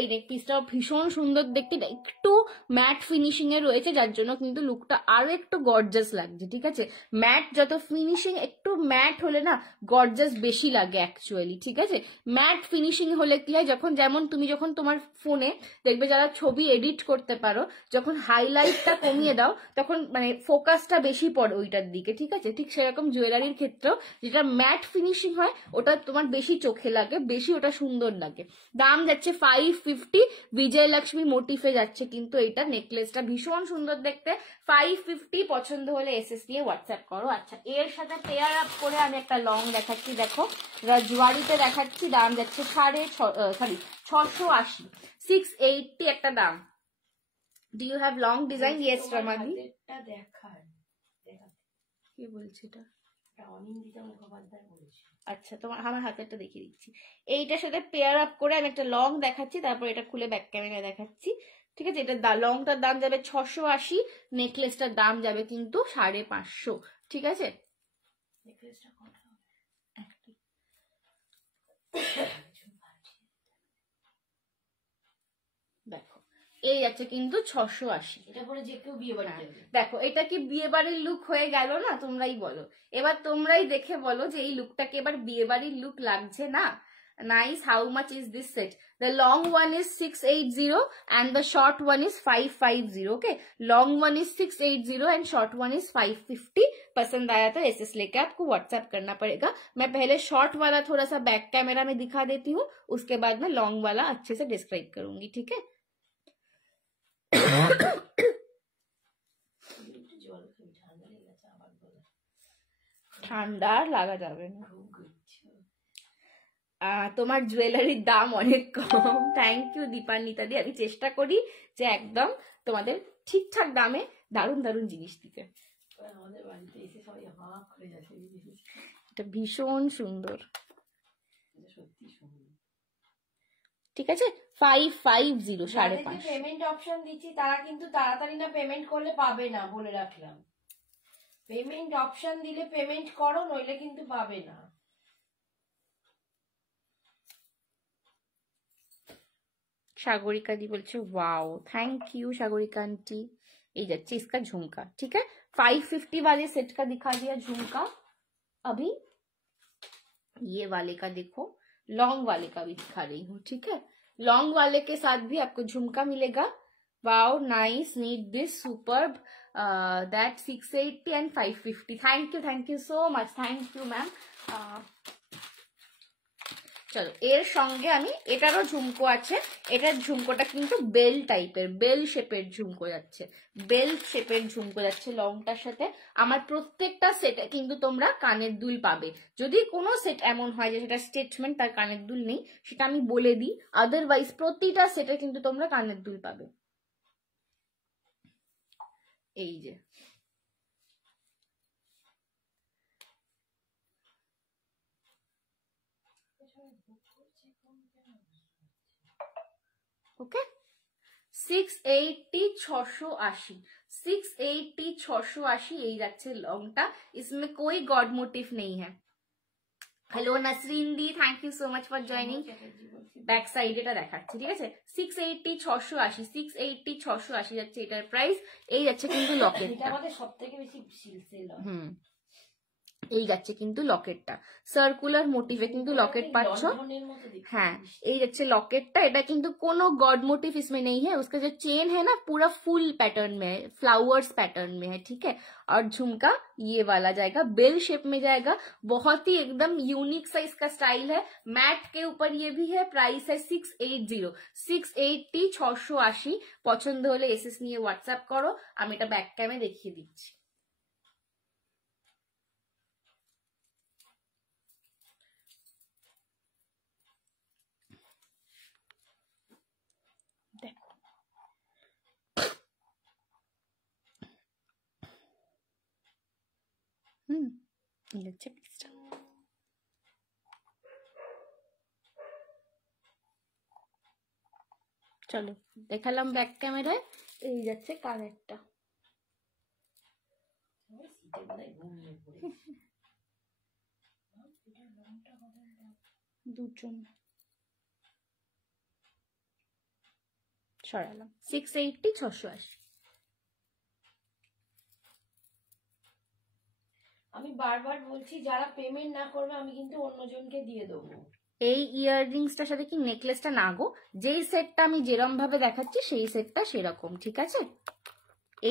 এই নেক পিসটাও ভীষণ সুন্দর দেখতে, একটু ম্যাট ফিনিশিং এ রয়েছে, যার জন্য কিন্তু লুকটা আরো একটু গর্জাস লাগছে, ঠিক আছে? ম্যাট যত ফিনিশিং, একটু ম্যাট হলে না গর্জাস বেশি লাগে অ্যাকচুয়ালি, ঠিক আছে? ম্যাট ফিনিশিং হলে কি হয়, যেমন তুমি যখন তোমার ফোনে দেখবে যারা ছবি এডিট করতে পারো, যখন হাইলাইটটা কমিয়ে দাও তখন মানে ফোকাসটা বেশি পড়ে ওইটার দিকে, ঠিক আছে? ঠিক সেরকম জুয়েলারির ক্ষেত্রেও যেটা ম্যাট ফিনিশিং হয় ওটা তোমার বেশি চোখে লাগে, বেশি ওটা সুন্দর লাগে। দাম যাচ্ছে 550। বিজয়লক্ষ্মী মোটিফে যাচ্ছে কিন্তু এইটা নেকলেসটা ভীষণ সুন্দর দেখতে। 550, পছন্দ হলে এসএস দিয়ে হোয়াটসঅ্যাপ করো। আচ্ছা, এর সাথে পেয়ার আপ করে আমি একটা লং দেখাচ্ছি, দেখো রাজওয়ারিতে দেখাচ্ছি। দাম যাচ্ছে 680, 680 একটা দাম। Do you have long design? Yes রমাদি। কে বলছে এটা? আচ্ছা, তোমার আমার হাতেরটা দেখিয়ে দিচ্ছি। এইটার সাথে পেয়ার আপ করে আমি একটা লং দেখাচ্ছি, তারপর এটা খুলে ব্যাক ক্যামেরা দেখাচ্ছি, ঠিক আছে? এটা লংটার দাম যাবে 680, নেকলেসটার দাম যাবে কিন্তু 550, ঠিক আছে? দেখো এই যাচ্ছে কিন্তু 680। এটা পরে যে কেউ বিয়ে বাড়ি যাবে। দেখো এটা কি বিয়ে বাড়ির লুক হয়ে গেল না? তোমরাই বলো, এবার তোমরাই দেখে বলো যে এই লুকটাকে এবার বিয়ে বাড়ির লুক লাগছে না? Nice. How much is this set? The long one is 680 and the short one is 550. Okay, long one is 680 and short one is 550. पसंद आया तो एसएस लेके आपको व्हाट्सएप करना पड़ेगा। मैं पहले शॉर्ट वाला थोड़ा सा बैक कैमरा में दिखा देती हूँ, उसके बाद में लॉन्ग वाला अच्छे से डिस्क्राइब करूंगी, ठीक है? ঠান্ডা লাগা যাবে না। তোমার জুয়েলারির দাম অনেক কম। থ্যাংক ইউ দীপান্বিতা দি। আমি চেষ্টা করি যে একদম তোমাদের ঠিকঠাক দামে দারুণ দারুণ জিনিস দিতে। এটা ভীষণ সুন্দর, ঠিক আছে? 550, 550। পেমেন্ট অপশন দিচ্ছি তারা কিন্তু তাড়াতাড়ি না পেমেন্ট করলে পাবে না, বলে রাখলাম। পেমেন্ট অপশন দিলে পেমেন্ট করো, নইলে কিন্তু পাবে না। सागरिका दी बोलছে wow, thank you Sagarika aunty. ये जाच्छे इसका झुमका, ठीक है? 550 वाले सेट का दिखा दिया झुमका। अभी ये वाले का देखो, लॉन्ग वाले का भी दिखा रही हूँ, ठीक है? लॉन्ग वाले के साथ भी आपको झुमका मिलेगा। Wow, nice, need this, superb. That 680 and 550। Thank you so much, thank you ma'am. চলো এর সঙ্গে আমি এটারও ঝুমকো আছে, এটার ঝুমকোটা কিন্তু বেল টাইপের, বেল শেপের ঝুমকো যাচ্ছে, বেল শেপের ঝুমকো যাচ্ছে লংটার সাথে। আমার প্রত্যেকটা সেটে কিন্তু তোমরা কানের দুল পাবে। যদি কোনো সেট এমন হয় যে সেটা স্টেটমেন্ট তার কানের দুল নেই, সেটা আমি বলে দিই, আদারওয়াইজ প্রতিটা সেটে কিন্তু তোমরা কানের দুল পাবে। এই যে ওকে 680 680 680 680 এই যাচ্ছে লংটা। इसमें कोई गॉड मोटिव नहीं है। Hello Nasreen the, thank you so much for joining. Back side এটা দেখাচ্ছি, ঠিক আছে। 680 680 680 680 যাচ্ছে এটার প্রাইস। এই যাচ্ছে কিন্তু লকেটটা, আমাদের সবথেকে বেশি সেল হয়। এই যাচ্ছে কিন্তু লকেটটা, সার্কুলার মোটিভে কিন্তু লকেট পাচ্ছ। হ্যাঁ এই যাচ্ছে লকেটটা, এটা কিন্তু কোনো गॉड मोटिव इसमें नहीं है। उसका जो चेन है ना पूरा फुल पैटर्न में है, फ्लावर्स पैटर्न में है, ठीक है। और झुमका ये वाला जाएगा, बेल शेप में जाएगा, बहुत ही एकदम यूनिक सा इसका स्टाइल है। मैट के ऊपर ये भी है। प्राइस है 680 680 680। পছন্দ হলে এসএস নিয়ে হোয়াটসঅ্যাপ করো। আমি এটা ব্যাক ক্যামে দেখিয়ে দিচ্ছি। চলো দেখালাম ব্যাক ক্যামেরায়। এই যাচ্ছে কানেরটা, দুজন সরালাম। 680 680। আমি বারবার বলছি যারা পেমেন্ট না করবে আমি কিন্তু অন্যজনকে দিয়ে দেবো। এই ইয়াররিংসটার সাথে কি নেকলেসটা না গো, যেই সেটটা আমি যেরকম ভাবে দেখাচ্ছি সেই সেটটা সেরকম, ঠিক আছে।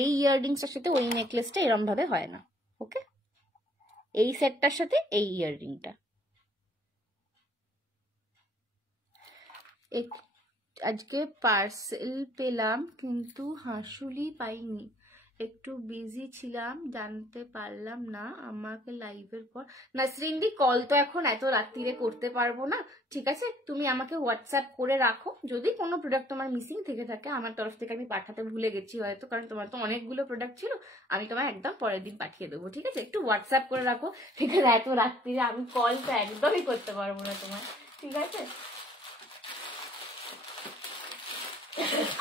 এই ইয়াররিংসটার সাথে ওই নেকলেসটা এরকম ভাবে হয় না, ওকে। এই সেটটার সাথে এই ইয়াররিংটা। আজকে পার্সেল পেলাম কিন্তু হাসুলি পাইনি, একটু বিজি ছিলাম, জানতে পারলাম না। আমাকে লাইভের পর নাসরিন দি কল তো এখন এত রাত্রিরে করতে পারবো না, ঠিক আছে। তুমি আমাকে হোয়াটসঅ্যাপ করে রাখো, যদি কোনো প্রোডাক্ট তোমার মিসিং থেকে থাকে আমার তরফ থেকে আমি পাঠাতে ভুলে গেছি হয়তো, কারণ তোমার তো অনেকগুলো প্রোডাক্ট ছিল, আমি তোমার একদম পরের দিন পাঠিয়ে দেবো, ঠিক আছে। একটু হোয়াটসঅ্যাপ করে রাখো, ঠিক আছে। এত রাত্রিরে আমি কল তো একদমই করতে পারবো না তোমার, ঠিক আছে।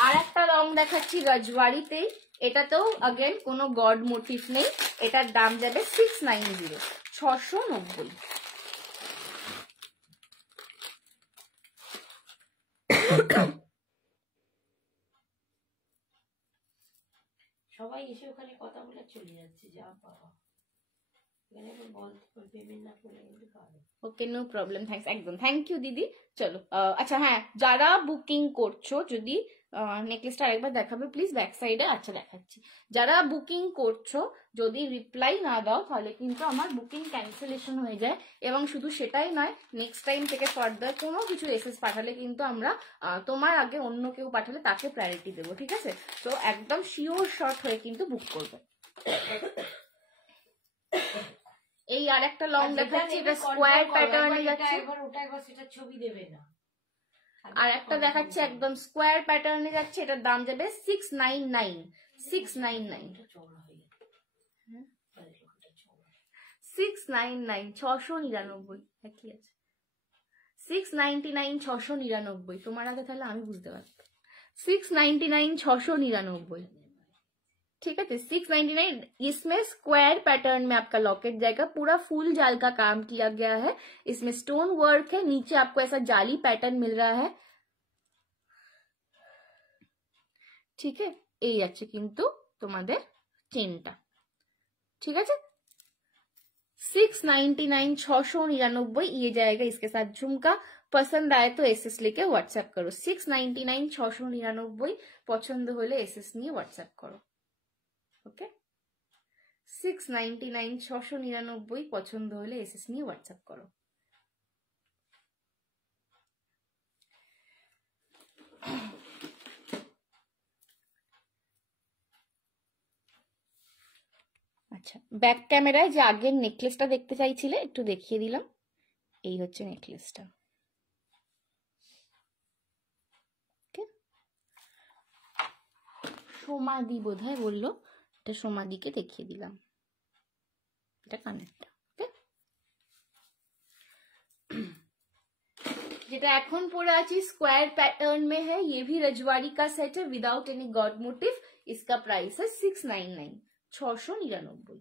আর একটা রং দেখাচ্ছি রজওয়ারিতেই, এটাতেও अगेन কোনো গড মোটিভ নেই। এটার দাম যাবে 690 690। সবাই এসে ওখানে কথা বলে চলে যাচ্ছে, যা বাবা এখানে বলতে পেমেন্ট না করলে কিন্তু পাবে। ওকে নো প্রবলেম, থ্যাঙ্কস, একদম থ্যাংক ইউ দিদি। চলো আচ্ছা হ্যাঁ, যারা বুকিং করছো, যদি নেকলেসটা আরেকবার দেখাবে প্লিজ ব্যাক সাইডে। আচ্ছা দেখাচ্ছি। যারা বুকিং করছো যদি রিপ্লাই না দাও তাহলে কিন্তু আমার বুকিং ক্যান্সেলেশন হয়ে যায়, এবং শুধু সেটাই নয়, নেক্সট টাইম থেকে ফার্দার কোনো কিছু এসএস পাঠালে কিন্তু আমরা তোমার আগে অন্য কেউ পাঠালে তাকে প্রায়োরিটি দেবো, ঠিক আছে। তো একদম শিওর শর্ট হয়ে কিন্তু বুক করবে। এই আর একটা লং দেখাচ্ছি, এটা স্কোয়ার প্যাটার্নে যাচ্ছে। ওটা একবার সেটা ছবি দেবে না। আর একটা দেখাচ্ছে একদম স্কোয়ার প্যাটার্নে যাচ্ছে, এটার দাম যাবে 699 699 699 699 একই আছে 699 699। তোমার আগে তাহলে আমি বুঝতে পারতাম। 699 699, ठीक है। 699। इसमें स्क्वायर पैटर्न में आपका लॉकेट जाएगा, पूरा फुल जाल का काम किया गया है, इसमें स्टोन वर्क है, नीचे आपको ऐसा जाली पैटर्न मिल रहा है, ठीक है। এই আছে কিন্তু তোমাদের চেনটা, ঠিক আছে। 699 699 ये जाएगा इसके साथ झुमका। पसंद आए तो एसएस लेके व्हाट्सएप करो। 699 699 পছন্দ হলে এসএস নিয়ে হোয়াটসঅ্যাপ করো, ওকে। 699 699 পছন্দ হলে এসএস নিয়ে হোয়াটসঅ্যাপ করো। আচ্ছা, ব্যাক ক্যামেরায় যে আগের নেকলেসটা দেখতে চাইছিলে একটু দেখিয়ে দিলাম। এই হচ্ছে নেকলেসটা। সোমাদি বোধহয় বললো, এটা সোমাদিকে দেখিয়ে দিলাম। এটা কানেরটা। ওকে, যেটা এখন পরে আছি स्क्वायर पैटर्न में है, ये भी रजवाड़ी का सेट है विदाउट एनी गॉड मोटिव। इसका प्राइस है 699, 699।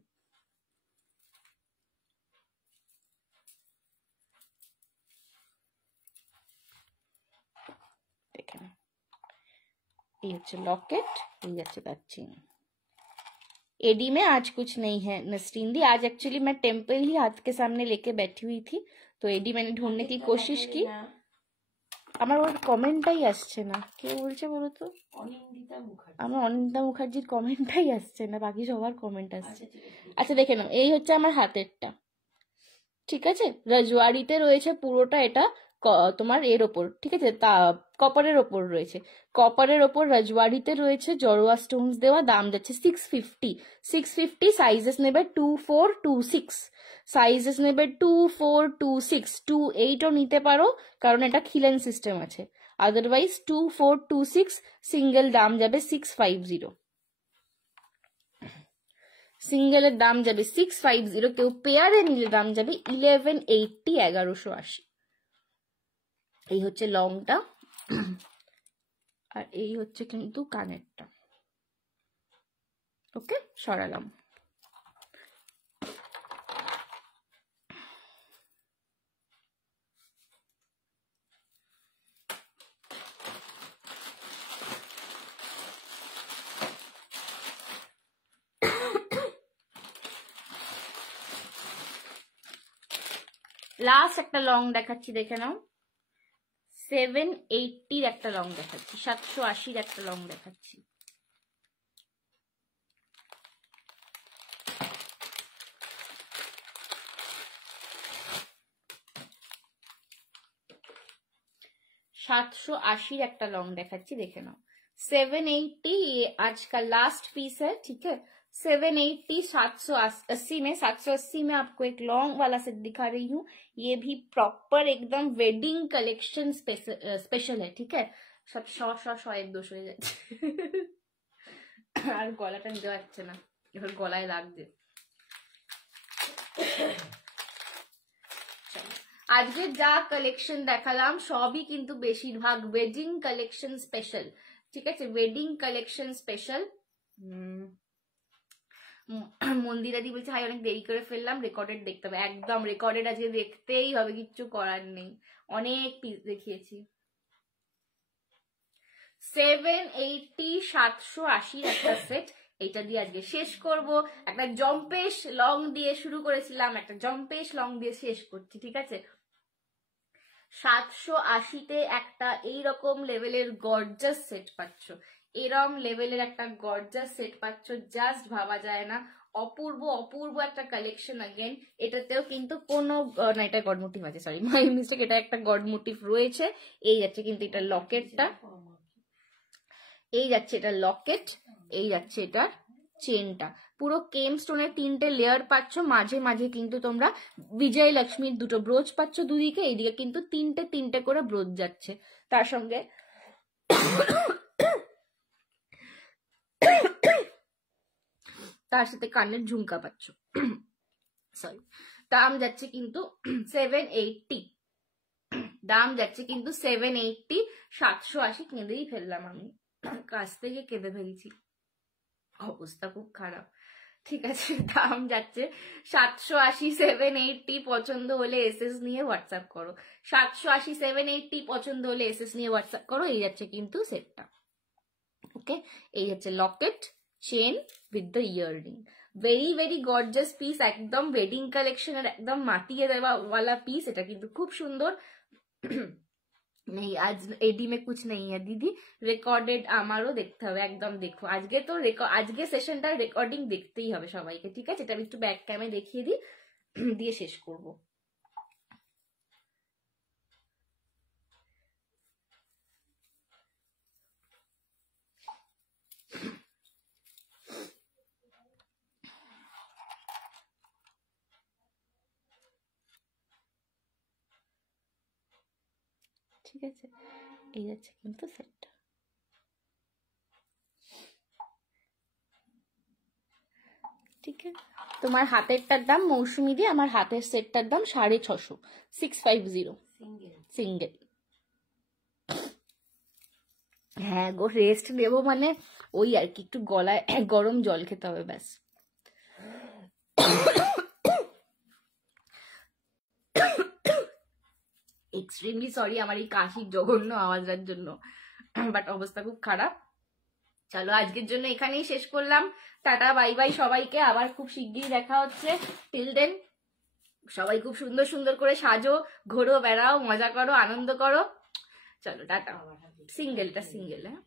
देखें, ये হচ্ছে লকেট, এই হচ্ছে তার চেন। एडी में आज कुछ नहीं है नसरीन दी, आज एक्चुअली मैं टेम्पल ही हाथ के सामने लेके बैठी हुई थी, तो एडी मैंने ढूंढने की कोशिश की। আমার ওর কমেন্টটাই আসছে না, কে বলছে বলো তো? আমার অনিন্দিতা মুখার্জির কমেন্টটাই আসছে না, বাকি সবার কমেন্ট আসছে। আচ্ছা দেখে নাও, এই হচ্ছে আমার হাতেরটা, ঠিক আছে? রজওয়াড়িতে রয়েছে পুরোটা, এটা তোমার এর ওপর, ঠিক আছে, তা কপারের ওপর রয়েছে, কপারের ওপর রজওয়াড়িতে রয়েছে জড়োয়া স্টোনস দেওয়া। দাম যাচ্ছে 650। 650, সাইজেস নেবে 2426, সাইজেস নেবে 2426, 28ও নিতে পারো কারণ এটা খিলেন সিস্টেম আছে। আদারওয়াইজ 2426 সিঙ্গেল দাম যাবে 650, সিঙ্গেলের দাম যাবে 650, কেউ পেয়ারে নিলে দাম যাবে 1180, 1180। এই হচ্ছে লংটা, আর এই হচ্ছে কিন্তু কানেরটা। ওকে, সরালাম। লাস্ট একটা লং দেখাচ্ছি, দেখে নাও। 780 একটা লং দেখাচ্ছি, 780 একটা লং দেখাচ্ছি। একটা लॉन्ग देखाচ্ছি, देखे नाओ। 780 ये आज का लास्ट पीस है, ठीक है। 780 780 में 780 में आपको एक लॉन्ग वाला सेट दिखा रही हूँ। ये भी प्रॉपर एकदम वेडिंग कलेक्शन स्पेशल है, ठीक है। सब শ এক দোষ হয়ে যাচ্ছে, আর গলাটা নিতে পারছে না, এবার গলায় লাগছে। আজকে যা কালেকশন দেখালাম সবই কিন্তু বেশিরভাগ ওয়েডিং কালেকশন স্পেশাল, ঠিক আছে, ওয়েডিং কালেকশন স্পেশাল। মন্দিরাদি বলছে হাই অনেক দেরি করে ফেললাম, রেকর্ডেড দেখতে হবে। একদম রেকর্ডেড আজকে দেখতেই হবে, কিচ্ছু করার নেই, অনেক পিস দেখিয়েছি। 780 780 একটা সেট, এইটা দিয়ে আজকে শেষ করব। একটা জম্পেশ লং দিয়ে শুরু করেছিলাম, একটা জম্পেশ লং দিয়ে শেষ করছি, ঠিক আছে। 780-তে একটা এইরকম লেভেলের গর্জাস সেট পাচ্ছ, এরম লেভেলের একটা গর্জাস সেট পাচ্ছ, জাস্ট ভাবা যায় না। অপূর্ব অপূর্ব একটা কালেকশন। अगेन এটাতেও কিন্তু কোনো না, এটা গড মোটিভ আছে, সরি মাই মিস্টেক, এটা একটা গড মোটিভ রয়েছে। এই যাচ্ছে কিন্তু এটা লকেটটা, এই যাচ্ছে এটা লকেট, এই যাচ্ছে এটা চেনটা। পুরো কেম স্টোনের 3টে লেয়ার পাচ্ছ, মাঝে মাঝে কিন্তু তোমরা বিজয় লক্ষ্মীর 2টো ব্রোচ পাচ্ছ দুদিকে, এইদিকে কিন্তু 3টে করে ব্রোচ যাচ্ছে। তার সঙ্গে তার সাথে কানের ঝুমকা পাচ্ছ। সরি, দাম যাচ্ছে কিন্তু 780, দাম যাচ্ছে কিন্তু 780। 780 কেঁদেই ফেললাম আমি, কাছ থেকে কেঁদে ফেলছি, অবস্থা খুব খারাপ, ঠিক আছে। দাম যাচ্ছে 780 780। পছন্দ হলে এসএস নিয়ে হোয়াটসঅ্যাপ করো, 780 780 পছন্দ হলে এসএস নিয়ে হোয়াটসঅ্যাপ করো। এই যাচ্ছে কিন্তু সেটটা, ওকে। এই হচ্ছে Locket chain with the earring, very very gorgeous piece, একদম ওয়েডিং কালেকশনের একদম মাতিয়ে দেওয়া ওয়ালা পিস। এটা কিন্তু খুব সুন্দর। नहीं आज एडी में कुछ नहीं है दीदी, রেকর্ডেড আমারও দেখতে হবে, একদম দেখো। আজকে তো আজকে সেশনটা রেকর্ডিং দেখতেই হবে সবাইকে, ঠিক আছে। এটা আমি একটু ব্যাক ক্যামে দেখিয়ে দিই, দিয়ে শেষ করব। ঠিক আছে, এই যাচ্ছে কিন্তু সেটটা। ঠিক আছে, তোমার হাতেরটার দাম মৌসুমি দিয়ে, আমার হাতের সেটটার দাম 650, 650 সিঙ্গেল। হ্যাঁ গো, রেস্ট নেবো মানে ওই আর কি, একটু গলায় গরম জল খেতে হবে ব্যাস। এক্সট্রিমলি সরি আমার এই কাশির জঘন্য আওয়াজের জন্য, বাট অবস্থা খুব খারাপ। চলো আজকের জন্য এখানেই শেষ করলাম, টাটা বাই বাই সবাইকে, আবার খুব শিগগিরই দেখা হচ্ছে। টিল দেন সবাই খুব সুন্দর সুন্দর করে সাজো, ঘোরো, বেড়াও, মজা করো, আনন্দ করো। চলো টাটা। সিঙ্গেলটা সিঙ্গেল, হ্যাঁ।